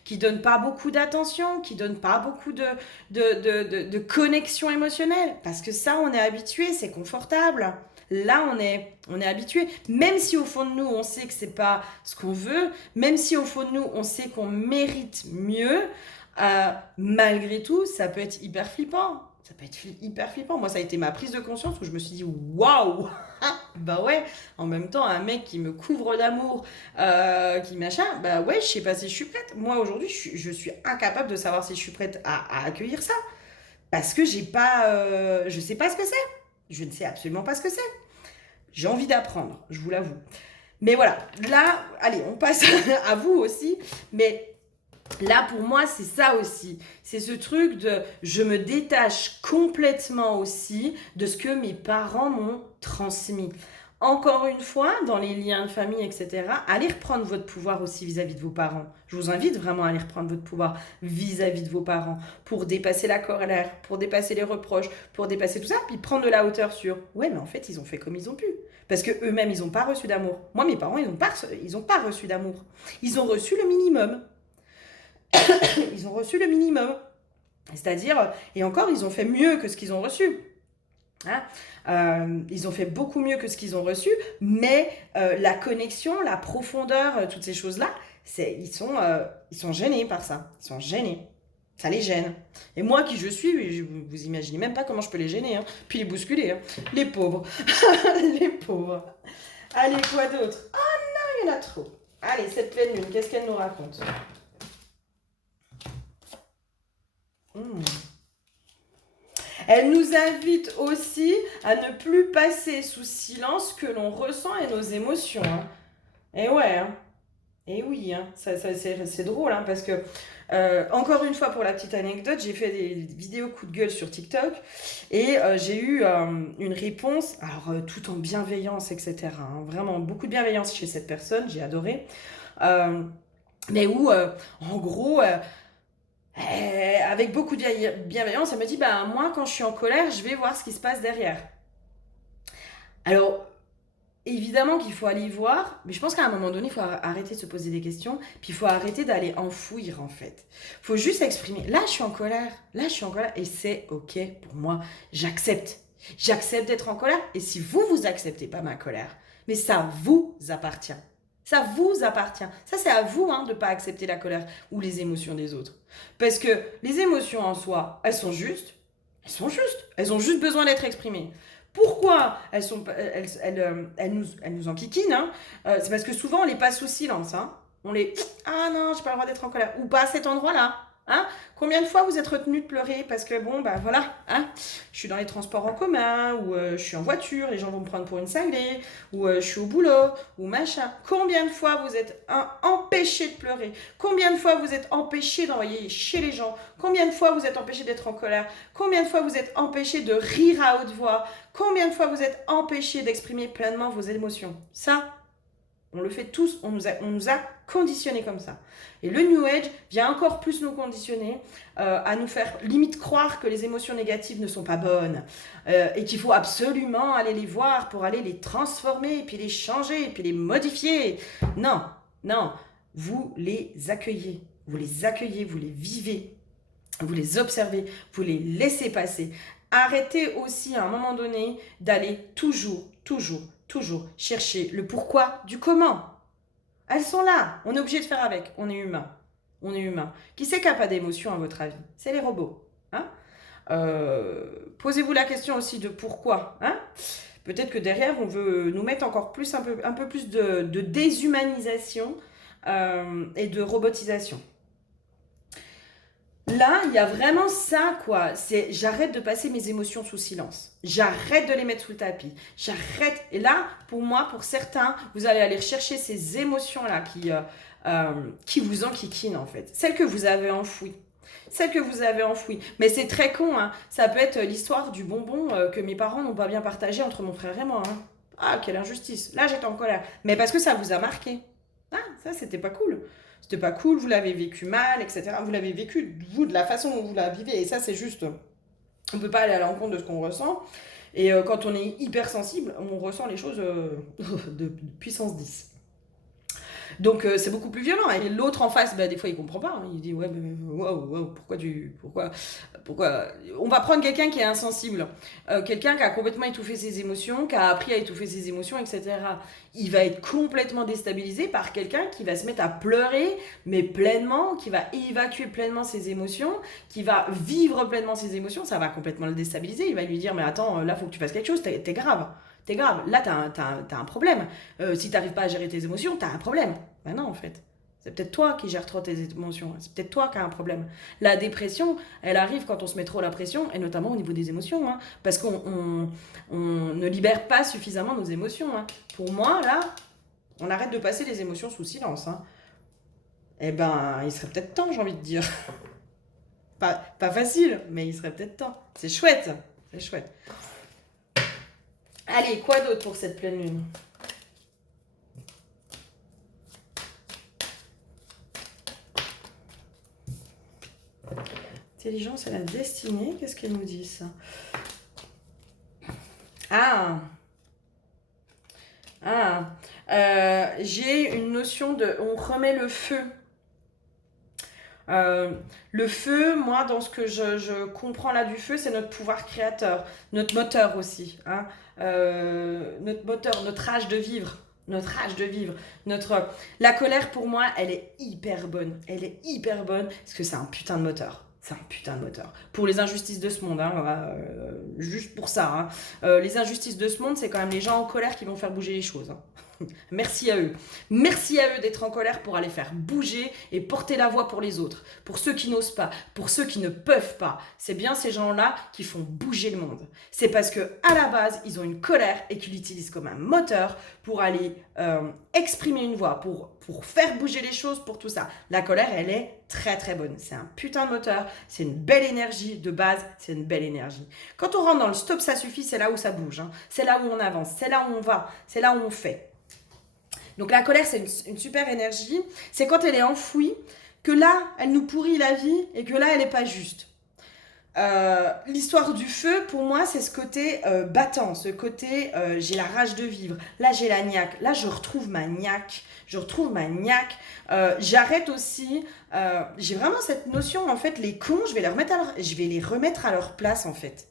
qui donnent pas beaucoup d'attention, qui donnent pas beaucoup de connexion émotionnelle. Parce que ça, on est habitué, c'est confortable. Là, on est habitué. Même si au fond de nous, on sait que c'est pas ce qu'on veut, même si au fond de nous, on sait qu'on mérite mieux, malgré tout, ça peut être hyper flippant. Ça peut être hyper flippant. Moi, ça a été ma prise de conscience où je me suis dit, waouh! Bah ouais, en même temps, un mec qui me couvre d'amour, qui machin, bah ouais, je sais pas si je suis prête. Moi, aujourd'hui, je suis incapable de savoir si je suis prête à accueillir ça. Parce que j'ai pas. Je sais pas ce que c'est. Je ne sais absolument pas ce que c'est. J'ai envie d'apprendre, je vous l'avoue. Mais voilà, là, allez, on passe à vous aussi. Mais là, pour moi, c'est ça aussi. C'est ce truc de je me détache complètement aussi de ce que mes parents m'ont transmis. Encore une fois, dans les liens de famille, etc., allez reprendre votre pouvoir aussi vis-à-vis de vos parents. Je vous invite vraiment à aller reprendre votre pouvoir vis-à-vis de vos parents pour dépasser la colère, pour dépasser les reproches, pour dépasser tout ça, puis prendre de la hauteur sur ouais, mais en fait, ils ont fait comme ils ont pu. Parce que eux-mêmes, ils n'ont pas reçu d'amour. Moi, mes parents, ils ont pas reçu d'amour. Ils ont reçu le minimum. Ils ont reçu le minimum. C'est-à-dire, et encore, ils ont fait mieux que ce qu'ils ont reçu. Hein, ils ont fait beaucoup mieux que ce qu'ils ont reçu, mais la connexion, la profondeur, toutes ces choses-là, ils sont gênés par ça. Ils sont gênés. Ça les gêne. Et moi, qui je suis, vous imaginez même pas comment je peux les gêner, hein. Puis les bousculer. Hein. Les pauvres. Les pauvres. Allez, quoi d'autre? Ah non, il y en a trop. Allez, cette pleine lune, qu'est-ce qu'elle nous raconte? Elle nous invite aussi à ne plus passer sous silence ce que l'on ressent et nos émotions. Hein. Et ouais, hein. Et oui, hein. C'est drôle, hein, parce que, encore une fois, pour la petite anecdote, j'ai fait des vidéos coup de gueule sur TikTok et j'ai eu une réponse, alors tout en bienveillance, etc. Hein, vraiment, beaucoup de bienveillance chez cette personne, j'ai adoré. Mais où, en gros, avec beaucoup de bienveillance, elle me dit, bah, moi, quand je suis en colère, je vais voir ce qui se passe derrière. Alors, évidemment qu'il faut aller voir, mais je pense qu'à un moment donné, il faut arrêter de se poser des questions, puis il faut arrêter d'aller enfouir, en fait. Il faut juste exprimer, là, je suis en colère, et c'est ok pour moi, j'accepte. J'accepte d'être en colère, et si vous, vous acceptez pas ma colère, mais ça vous appartient. Ça vous appartient. Ça, c'est à vous de ne pas accepter la colère ou les émotions des autres. Parce que les émotions en soi, elles sont justes. Elles sont justes. Elles ont juste besoin d'être exprimées. Pourquoi elles nous enquiquinent, hein. C'est parce que souvent, on les passe sous silence. Hein. On les... Ah non, j'ai pas le droit d'être en colère. Ou pas à cet endroit-là. hein? Combien de fois vous êtes retenu de pleurer parce que bon, bah voilà, hein, je suis dans les transports en commun, ou je suis en voiture, les gens vont me prendre pour une cinglée, ou je suis au boulot, ou machin. Combien de fois vous êtes empêché de pleurer? Combien de fois vous êtes empêché d'envoyer chez les gens? Combien de fois vous êtes empêché d'être en colère? Combien de fois vous êtes empêché de rire à haute voix? Combien de fois vous êtes empêché d'exprimer pleinement vos émotions? Ça, on le fait tous, on nous a conditionnés comme ça. Et le New Age vient encore plus nous conditionner à nous faire limite croire que les émotions négatives ne sont pas bonnes et qu'il faut absolument aller les voir pour aller les transformer, et puis les changer, et puis les modifier. Non, non, vous les accueillez, vous les vivez, vous les observez, vous les laissez passer. Arrêtez aussi à un moment donné d'aller toujours chercher le pourquoi du comment. Elles sont là, on est obligé de faire avec, on est humain. On est humain. Qui c'est qui n'a pas d'émotion à votre avis? C'est les robots. Hein, posez-vous la question aussi de pourquoi. Hein, peut-être que derrière, on veut nous mettre encore plus, un peu plus de déshumanisation et de robotisation. Là, il y a vraiment ça, quoi. C'est j'arrête de passer mes émotions sous silence. J'arrête de les mettre sous le tapis. J'arrête. Et là, pour moi, pour certains, vous allez aller chercher ces émotions-là qui vous enquiquinent, en fait. Celles que vous avez enfouies. Celles que vous avez enfouies. Mais c'est très con, hein. Ça peut être l'histoire du bonbon que mes parents n'ont pas bien partagé entre mon frère et moi. Hein. Ah, quelle injustice. Là, j'étais en colère. Mais parce que ça vous a marqué. Ah, ça, c'était pas cool. C'était pas cool, vous l'avez vécu mal, etc. Vous l'avez vécu, vous, de la façon dont vous la vivez. Et ça, c'est juste, on peut pas aller à l'encontre de ce qu'on ressent. Et quand on est hypersensible, on ressent les choses de puissance 10. Donc c'est beaucoup plus violent. Et l'autre en face, bah, des fois il comprend pas. Hein. Il dit ouais, mais wow, pourquoi on va prendre quelqu'un qui est insensible, quelqu'un qui a complètement étouffé ses émotions, qui a appris à étouffer ses émotions, etc. Il va être complètement déstabilisé par quelqu'un qui va se mettre à pleurer, mais pleinement, qui va évacuer pleinement ses émotions, qui va vivre pleinement ses émotions. Ça va complètement le déstabiliser. Il va lui dire mais attends, là faut que tu fasses quelque chose, t'es grave. T'es grave, là t'as un problème. Si t'arrives pas à gérer tes émotions, t'as un problème. Ben non, en fait. C'est peut-être toi qui gères trop tes émotions. C'est peut-être toi qui as un problème. La dépression, elle arrive quand on se met trop la pression, et notamment au niveau des émotions. Hein, parce qu'on ne libère pas suffisamment nos émotions. Hein. Pour moi, là, on arrête de passer les émotions sous silence. Hein. Eh ben, il serait peut-être temps, j'ai envie de dire. Pas facile, mais il serait peut-être temps. C'est chouette. C'est chouette. Allez, quoi d'autre pour cette pleine lune? Intelligence et la destinée, qu'est-ce qu'elle nous dit ça? J'ai une notion de... On remet le feu. Le feu, moi, dans ce que je comprends là du feu, c'est notre pouvoir créateur, notre moteur aussi. Hein, notre moteur, notre rage de vivre. La colère, pour moi, elle est hyper bonne. Elle est hyper bonne parce que c'est un putain de moteur. C'est un putain de moteur. Pour les injustices de ce monde, hein, juste pour ça. Hein. Les injustices de ce monde, c'est quand même les gens en colère qui vont faire bouger les choses. Hein. Merci à eux. Merci à eux d'être en colère pour aller faire bouger et porter la voix pour les autres. Pour ceux qui n'osent pas, pour ceux qui ne peuvent pas. C'est bien ces gens-là qui font bouger le monde. C'est parce que à la base, ils ont une colère et qu'ils l'utilisent comme un moteur pour aller exprimer une voix, pour faire bouger les choses, pour tout ça. La colère, elle est très très bonne. C'est un putain de moteur. C'est une belle énergie de base. C'est une belle énergie. Quand on rentre dans le stop, ça suffit, c'est là où ça bouge. Hein. C'est là où on avance. C'est là où on va. C'est là où on fait. Donc la colère, c'est une super énergie. C'est quand elle est enfouie, que là, elle nous pourrit la vie et que là, elle n'est pas juste. L'histoire du feu, pour moi, c'est ce côté battant, ce côté j'ai la rage de vivre. Là, j'ai la niaque. Là, je retrouve ma niaque. J'arrête aussi. J'ai vraiment cette notion, en fait, les cons, je vais les remettre à leur place, en fait.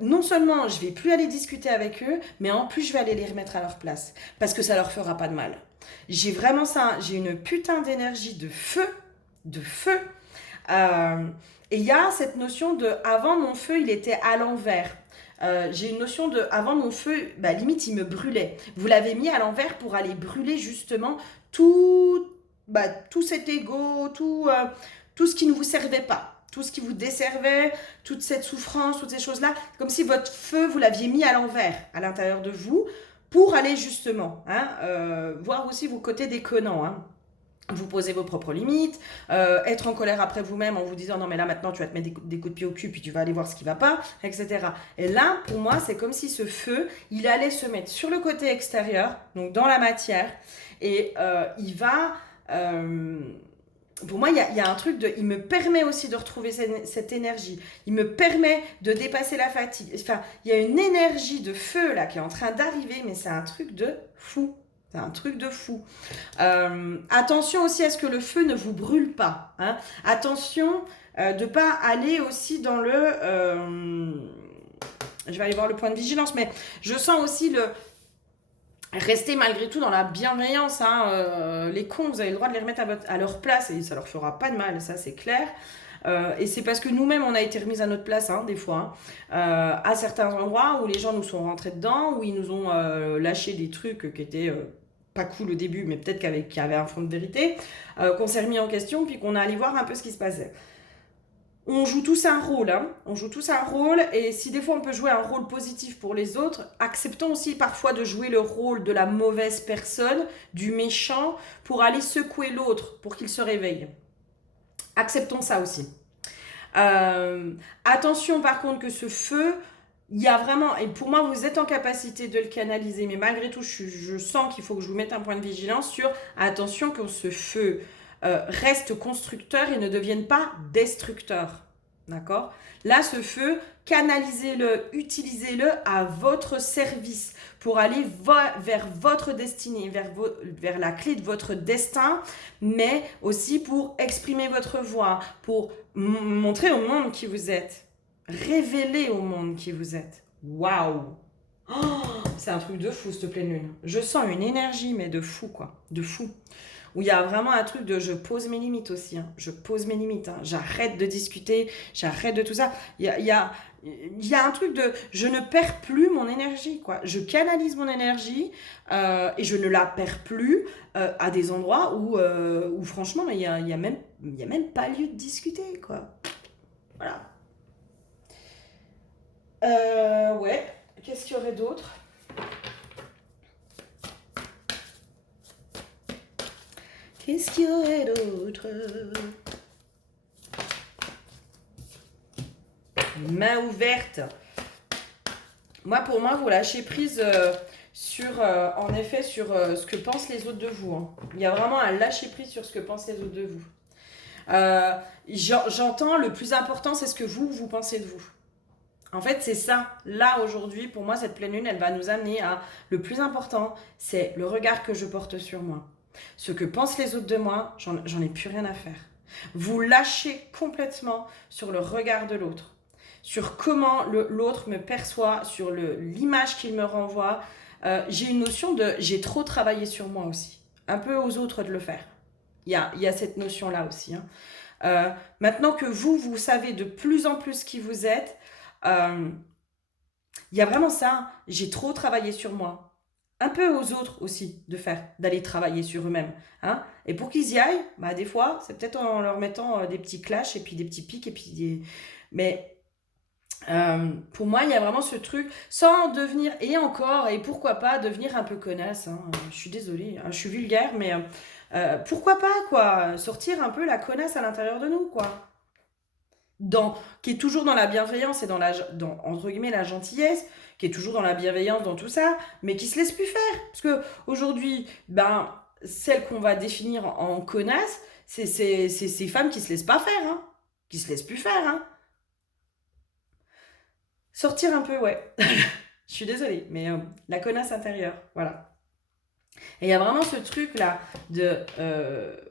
Non seulement je vais plus aller discuter avec eux, mais en plus je vais aller les remettre à leur place parce que ça leur fera pas de mal. J'ai vraiment ça, j'ai une putain d'énergie de feu. Et il y a cette notion de avant mon feu il était à l'envers. J'ai une notion de avant mon feu, limite il me brûlait. Vous l'avez mis à l'envers pour aller brûler justement tout cet ego, tout ce qui ne vous servait pas, tout ce qui vous desservait, toute cette souffrance, toutes ces choses-là, comme si votre feu, vous l'aviez mis à l'envers, à l'intérieur de vous, pour aller justement, voir aussi vos côtés déconnants, vous posez vos propres limites, être en colère après vous-même en vous disant non mais là maintenant tu vas te mettre des coups de pied au cul puis tu vas aller voir ce qui va pas, etc. Et là pour moi c'est comme si ce feu il allait se mettre sur le côté extérieur, donc dans la matière, et il va... pour moi, il y a un truc de... Il me permet aussi de retrouver cette énergie. Il me permet de dépasser la fatigue. Enfin, il y a une énergie de feu là qui est en train d'arriver, mais c'est un truc de fou. C'est un truc de fou. Attention aussi à ce que le feu ne vous brûle pas. Attention de ne pas aller aussi dans le... je vais aller voir le point de vigilance, mais je sens aussi le... Restez malgré tout dans la bienveillance. Les cons, vous avez le droit de les remettre à leur place et ça leur fera pas de mal, ça c'est clair. Et c'est parce que nous-mêmes on a été remis à notre place des fois, à certains endroits où les gens nous sont rentrés dedans, où ils nous ont lâché des trucs qui étaient pas cool au début, mais peut-être qu'il y avait un fond de vérité, qu'on s'est remis en question, puis qu'on a allé voir un peu ce qui se passait. On joue tous un rôle, on joue tous un rôle, et si des fois on peut jouer un rôle positif pour les autres, acceptons aussi parfois de jouer le rôle de la mauvaise personne, du méchant, pour aller secouer l'autre, pour qu'il se réveille. Acceptons ça aussi. Attention par contre que ce feu, il y a vraiment, et pour moi vous êtes en capacité de le canaliser, mais malgré tout je sens qu'il faut que je vous mette un point de vigilance sur attention que ce feu reste constructeur et ne devienne pas destructeur. D'accord? Là, ce feu, canalisez-le, utilisez-le à votre service pour aller vers votre destinée, vers la clé de votre destin, mais aussi pour exprimer votre voix, pour montrer au monde qui vous êtes. Révéler au monde qui vous êtes. Waouh! Oh, c'est un truc de fou, cette pleine lune. Je sens une énergie, mais de fou, quoi. De fou. Où il y a vraiment un truc de je pose mes limites aussi. Je pose mes limites. J'arrête de discuter, j'arrête de tout ça. Il y a un truc de je ne perds plus mon énergie, quoi. Je canalise mon énergie et je ne la perds plus à des endroits où franchement, il y a même pas lieu de discuter, quoi. Voilà. Ouais. Qu'est-ce qu'il y aurait d'autre ? Qu'est-ce qu'il y aurait d'autre ? Main ouverte. Pour moi, vous lâchez prise en effet, sur ce que pensent les autres de vous. Il y a vraiment un lâcher prise sur ce que pensent les autres de vous. J'entends, le plus important, c'est ce que vous pensez de vous. En fait, c'est ça. Là, aujourd'hui, pour moi, cette pleine lune, elle va nous amener à... Le plus important, c'est le regard que je porte sur moi. Ce que pensent les autres de moi, j'en ai plus rien à faire. Vous lâchez complètement sur le regard de l'autre, sur comment l'autre me perçoit, sur l'image qu'il me renvoie. J'ai une notion de j'ai trop travaillé sur moi aussi. Un peu aux autres de le faire. Il y a cette notion-là aussi. Maintenant que vous savez de plus en plus qui vous êtes, il y a vraiment ça. J'ai trop travaillé sur moi. Un peu aux autres aussi d'aller travailler sur eux-mêmes. Et pour qu'ils y aillent, des fois, c'est peut-être en leur mettant des petits clashs et puis des petits pics et puis Mais pour moi, il y a vraiment ce truc, sans devenir, et pourquoi pas devenir un peu connasse. Je suis désolée, je suis vulgaire, mais pourquoi pas, quoi, sortir un peu la connasse à l'intérieur de nous, quoi. Qui est toujours dans la bienveillance et dans entre guillemets la gentillesse, qui est toujours dans la bienveillance dans tout ça, mais qui se laisse plus faire. Parce que aujourd'hui, celle qu'on va définir en connasse, c'est ces femmes qui se laissent pas faire, qui se laissent plus faire. Sortir un peu, ouais. Je suis désolée, mais la connasse intérieure, voilà. Et il y a vraiment ce truc-là de...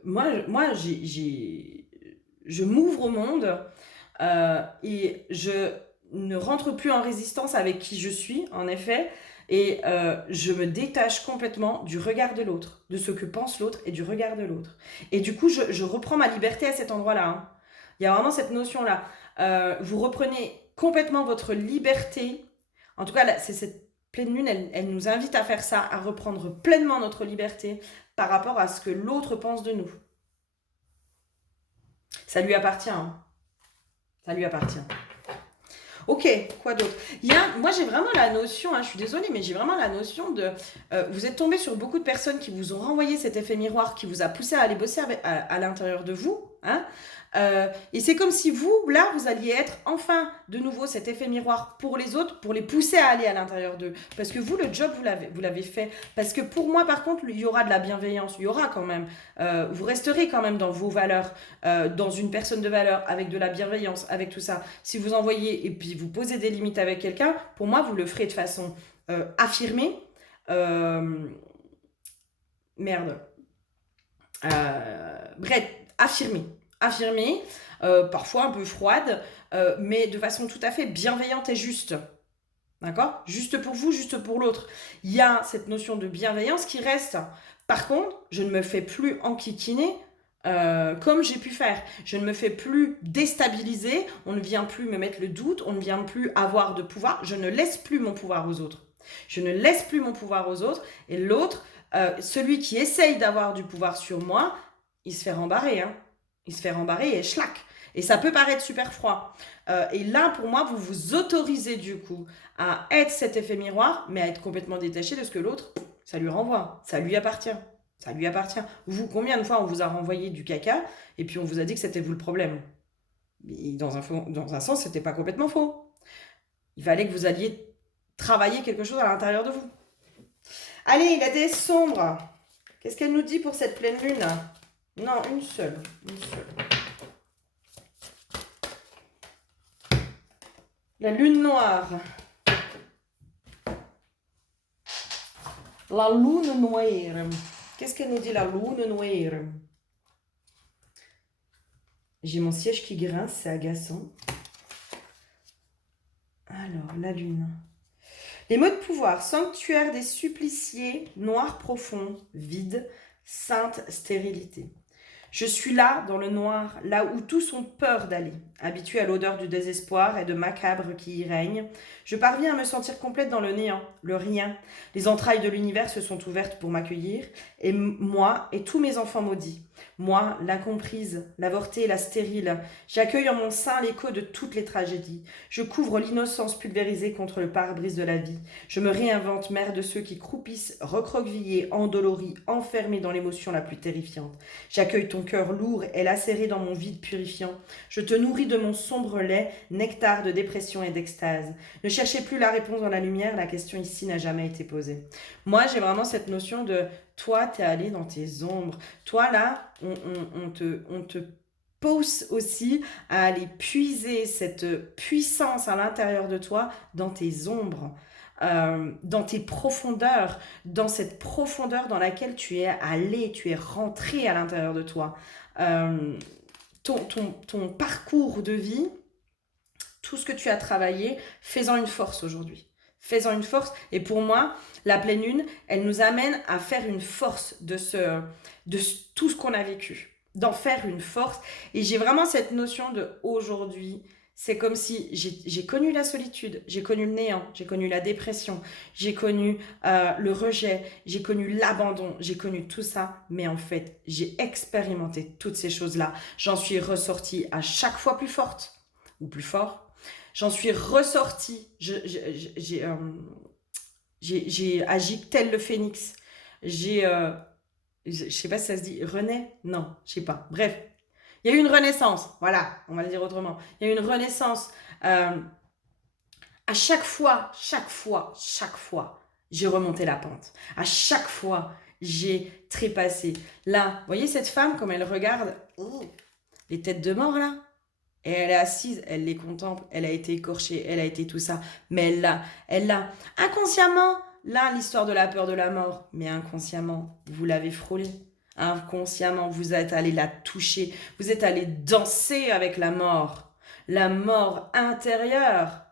moi je m'ouvre au monde et je ne rentre plus en résistance avec qui je suis, en effet, et je me détache complètement du regard de l'autre, de ce que pense l'autre et du regard de l'autre. Et du coup, je reprends ma liberté à cet endroit-là. Il y a vraiment cette notion-là. Vous reprenez complètement votre liberté. En tout cas, là, c'est cette pleine lune, elle nous invite à faire ça, à reprendre pleinement notre liberté par rapport à ce que l'autre pense de nous. Ça lui appartient. Hein. Ça lui appartient. Ok, quoi d'autre? Moi, j'ai vraiment la notion, hein, je suis désolée, mais j'ai vraiment la notion de... vous êtes tombé sur beaucoup de personnes qui vous ont renvoyé cet effet miroir, qui vous a poussé à aller bosser à l'intérieur de vous. Hein, et c'est comme si vous, là, vous alliez être enfin de nouveau cet effet miroir pour les autres, pour les pousser à aller à l'intérieur d'eux. Parce que vous, le job, vous l'avez fait. Parce que pour moi, par contre, il y aura de la bienveillance, il y aura quand même. Vous resterez quand même dans vos valeurs, dans une personne de valeur, avec de la bienveillance, avec tout ça. Si vous envoyez et puis vous posez des limites avec quelqu'un, pour moi, vous le ferez de façon affirmée. Merde. Bref, affirmée, parfois un peu froide, mais de façon tout à fait bienveillante et juste. D'accord? Juste pour vous, juste pour l'autre. Il y a cette notion de bienveillance qui reste. Par contre, je ne me fais plus enquiquiner comme j'ai pu faire. Je ne me fais plus déstabiliser, on ne vient plus me mettre le doute, on ne vient plus avoir de pouvoir, je ne laisse plus mon pouvoir aux autres. Je ne laisse plus mon pouvoir aux autres, et l'autre, celui qui essaye d'avoir du pouvoir sur moi, il se fait rembarrer. Hein. Il se fait rembarrer et schlac. Et ça peut paraître super froid. Et là, pour moi, vous vous autorisez du coup à être cet effet miroir, mais à être complètement détaché de ce que l'autre, ça lui renvoie, ça lui appartient. Ça lui appartient. Vous, combien de fois on vous a renvoyé du caca et puis on vous a dit que c'était vous le problème? Et dans un sens, c'était pas complètement faux. Il fallait que vous alliez travailler quelque chose à l'intérieur de vous. Allez, la déesse sombre. Qu'est-ce qu'elle nous dit pour cette pleine lune? Non, une seule. La lune noire. La lune noire. Qu'est-ce qu'elle nous dit, la lune noire? J'ai mon siège qui grince, c'est agaçant. Alors, la lune. Les mots de pouvoir. Sanctuaire des suppliciés, noir profond, vide, sainte stérilité. Je suis là, dans le noir, là où tous ont peur d'aller. Habitué à l'odeur du désespoir et de macabre qui y règne, je parviens à me sentir complète dans le néant, le rien. Les entrailles de l'univers se sont ouvertes pour m'accueillir, et moi et tous mes enfants maudits. Moi, l'incomprise, l'avortée, la stérile, j'accueille en mon sein l'écho de toutes les tragédies. Je couvre l'innocence pulvérisée contre le pare-brise de la vie. Je me réinvente mère de ceux qui croupissent, recroquevillés, endoloris, enfermés dans l'émotion la plus terrifiante. J'accueille ton cœur lourd et lacéré dans mon vide purifiant. Je te nourris de mon sombre lait, nectar de dépression et d'extase. Ne cherchez plus la réponse dans la lumière, la question ici n'a jamais été posée. Moi, j'ai vraiment cette notion de toi, t'es allé dans tes ombres. Toi, là, on te pousse aussi à aller puiser cette puissance à l'intérieur de toi dans tes ombres. Dans tes profondeurs, dans cette profondeur dans laquelle tu es allé, tu es rentré à l'intérieur de toi. Ton parcours de vie, tout ce que tu as travaillé, fais-en une force aujourd'hui. Fais-en une force. Et pour moi, la pleine lune, elle nous amène à faire une force de tout ce qu'on a vécu. D'en faire une force. Et j'ai vraiment cette notion de aujourd'hui, c'est comme si j'ai connu la solitude, j'ai connu le néant, j'ai connu la dépression, j'ai connu le rejet, j'ai connu l'abandon, j'ai connu tout ça. Mais en fait, j'ai expérimenté toutes ces choses-là. J'en suis ressortie à chaque fois plus forte ou plus fort. J'en suis ressortie. J'ai agi tel le phénix. Je sais pas si ça se dit renaît. Non, je sais pas. Bref, il y a eu une renaissance. Voilà, on va le dire autrement. Il y a eu une renaissance. À chaque fois, j'ai remonté la pente. À chaque fois, j'ai trépassé. Là, vous voyez cette femme, comme elle regarde les têtes de mort là? Et elle est assise, elle les contemple, elle a été écorchée, elle a été tout ça. Mais elle l'a. Inconsciemment, là, l'histoire de la peur de la mort. Mais inconsciemment, vous l'avez frôlée. Inconsciemment, vous êtes allé la toucher. Vous êtes allé danser avec la mort. La mort intérieure.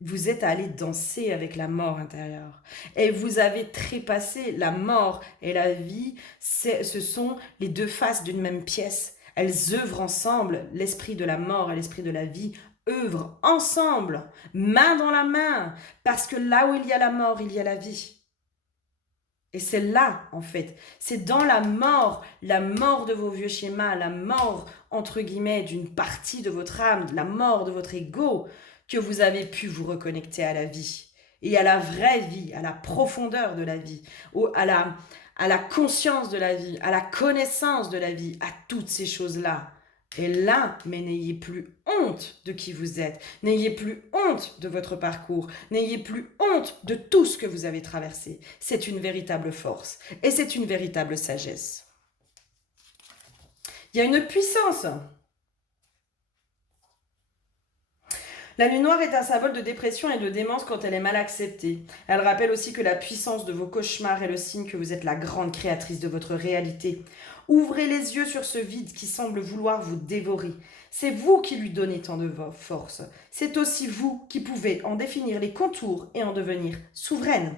Vous êtes allé danser avec la mort intérieure. Et vous avez trépassé la mort et la vie. Ce sont les deux faces d'une même pièce. Elles œuvrent ensemble, l'esprit de la mort et l'esprit de la vie œuvrent ensemble, main dans la main, parce que là où il y a la mort, il y a la vie. Et c'est là, en fait, c'est dans la mort de vos vieux schémas, la mort, entre guillemets, d'une partie de votre âme, la mort de votre ego, que vous avez pu vous reconnecter à la vie. Et à la vraie vie, à la profondeur de la vie, à la conscience de la vie, à la connaissance de la vie, à toutes ces choses-là. Et là, mais n'ayez plus honte de qui vous êtes, n'ayez plus honte de votre parcours, n'ayez plus honte de tout ce que vous avez traversé. C'est une véritable force et c'est une véritable sagesse. Il y a une puissance. La lune noire est un symbole de dépression et de démence quand elle est mal acceptée. Elle rappelle aussi que la puissance de vos cauchemars est le signe que vous êtes la grande créatrice de votre réalité. Ouvrez les yeux sur ce vide qui semble vouloir vous dévorer. C'est vous qui lui donnez tant de force. C'est aussi vous qui pouvez en définir les contours et en devenir souveraine.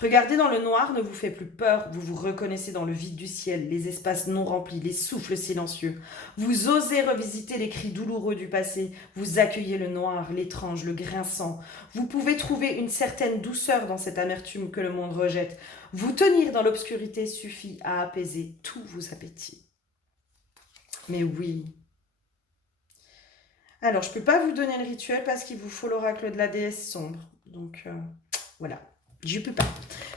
Regarder dans le noir ne vous fait plus peur, vous vous reconnaissez dans le vide du ciel, les espaces non remplis, les souffles silencieux. Vous osez revisiter les cris douloureux du passé, vous accueillez le noir, l'étrange, le grinçant. Vous pouvez trouver une certaine douceur dans cette amertume que le monde rejette. Vous tenir dans l'obscurité suffit à apaiser tous vos appétits. Mais oui. Alors, je ne peux pas vous donner le rituel parce qu'il vous faut l'oracle de la déesse sombre. Donc, voilà. Je peux pas.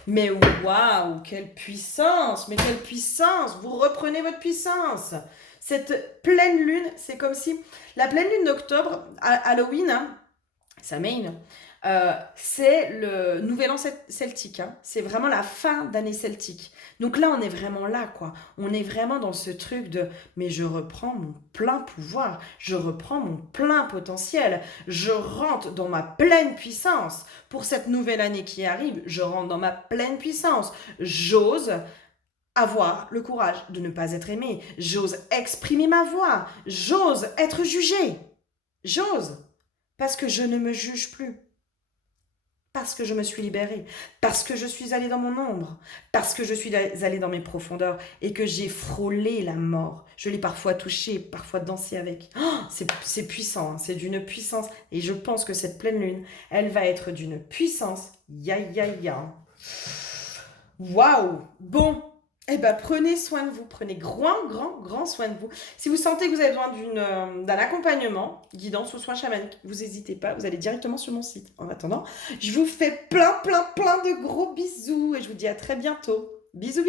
Mais waouh, quelle puissance! Mais quelle puissance! Vous reprenez votre puissance. Cette pleine lune, c'est comme si la pleine lune d'octobre, Halloween, hein, Samhain, c'est le nouvel an celtique. Hein. C'est vraiment la fin d'année celtique. Donc là, on est vraiment là, quoi. On est vraiment dans ce truc de mais je reprends mon plein pouvoir, je reprends mon plein potentiel, je rentre dans ma pleine puissance. Pour cette nouvelle année qui arrive, je rentre dans ma pleine puissance. J'ose avoir le courage de ne pas être aimé. J'ose exprimer ma voix. J'ose être jugée. J'ose. Parce que je ne me juge plus. Parce que je me suis libérée, parce que je suis allée dans mon ombre, parce que je suis allée dans mes profondeurs et que j'ai frôlé la mort. Je l'ai parfois touchée, parfois dansé avec. Oh, c'est puissant, hein, c'est d'une puissance. Et je pense que cette pleine lune, elle va être d'une puissance. Ya ya ya. Waouh. Bon. Eh ben, prenez soin de vous, prenez grand soin de vous. Si vous sentez que vous avez besoin d'un accompagnement, guidance ou soins chamaniques, vous n'hésitez pas, vous allez directement sur mon site. En attendant, je vous fais plein de gros bisous et je vous dis à très bientôt. Bisous.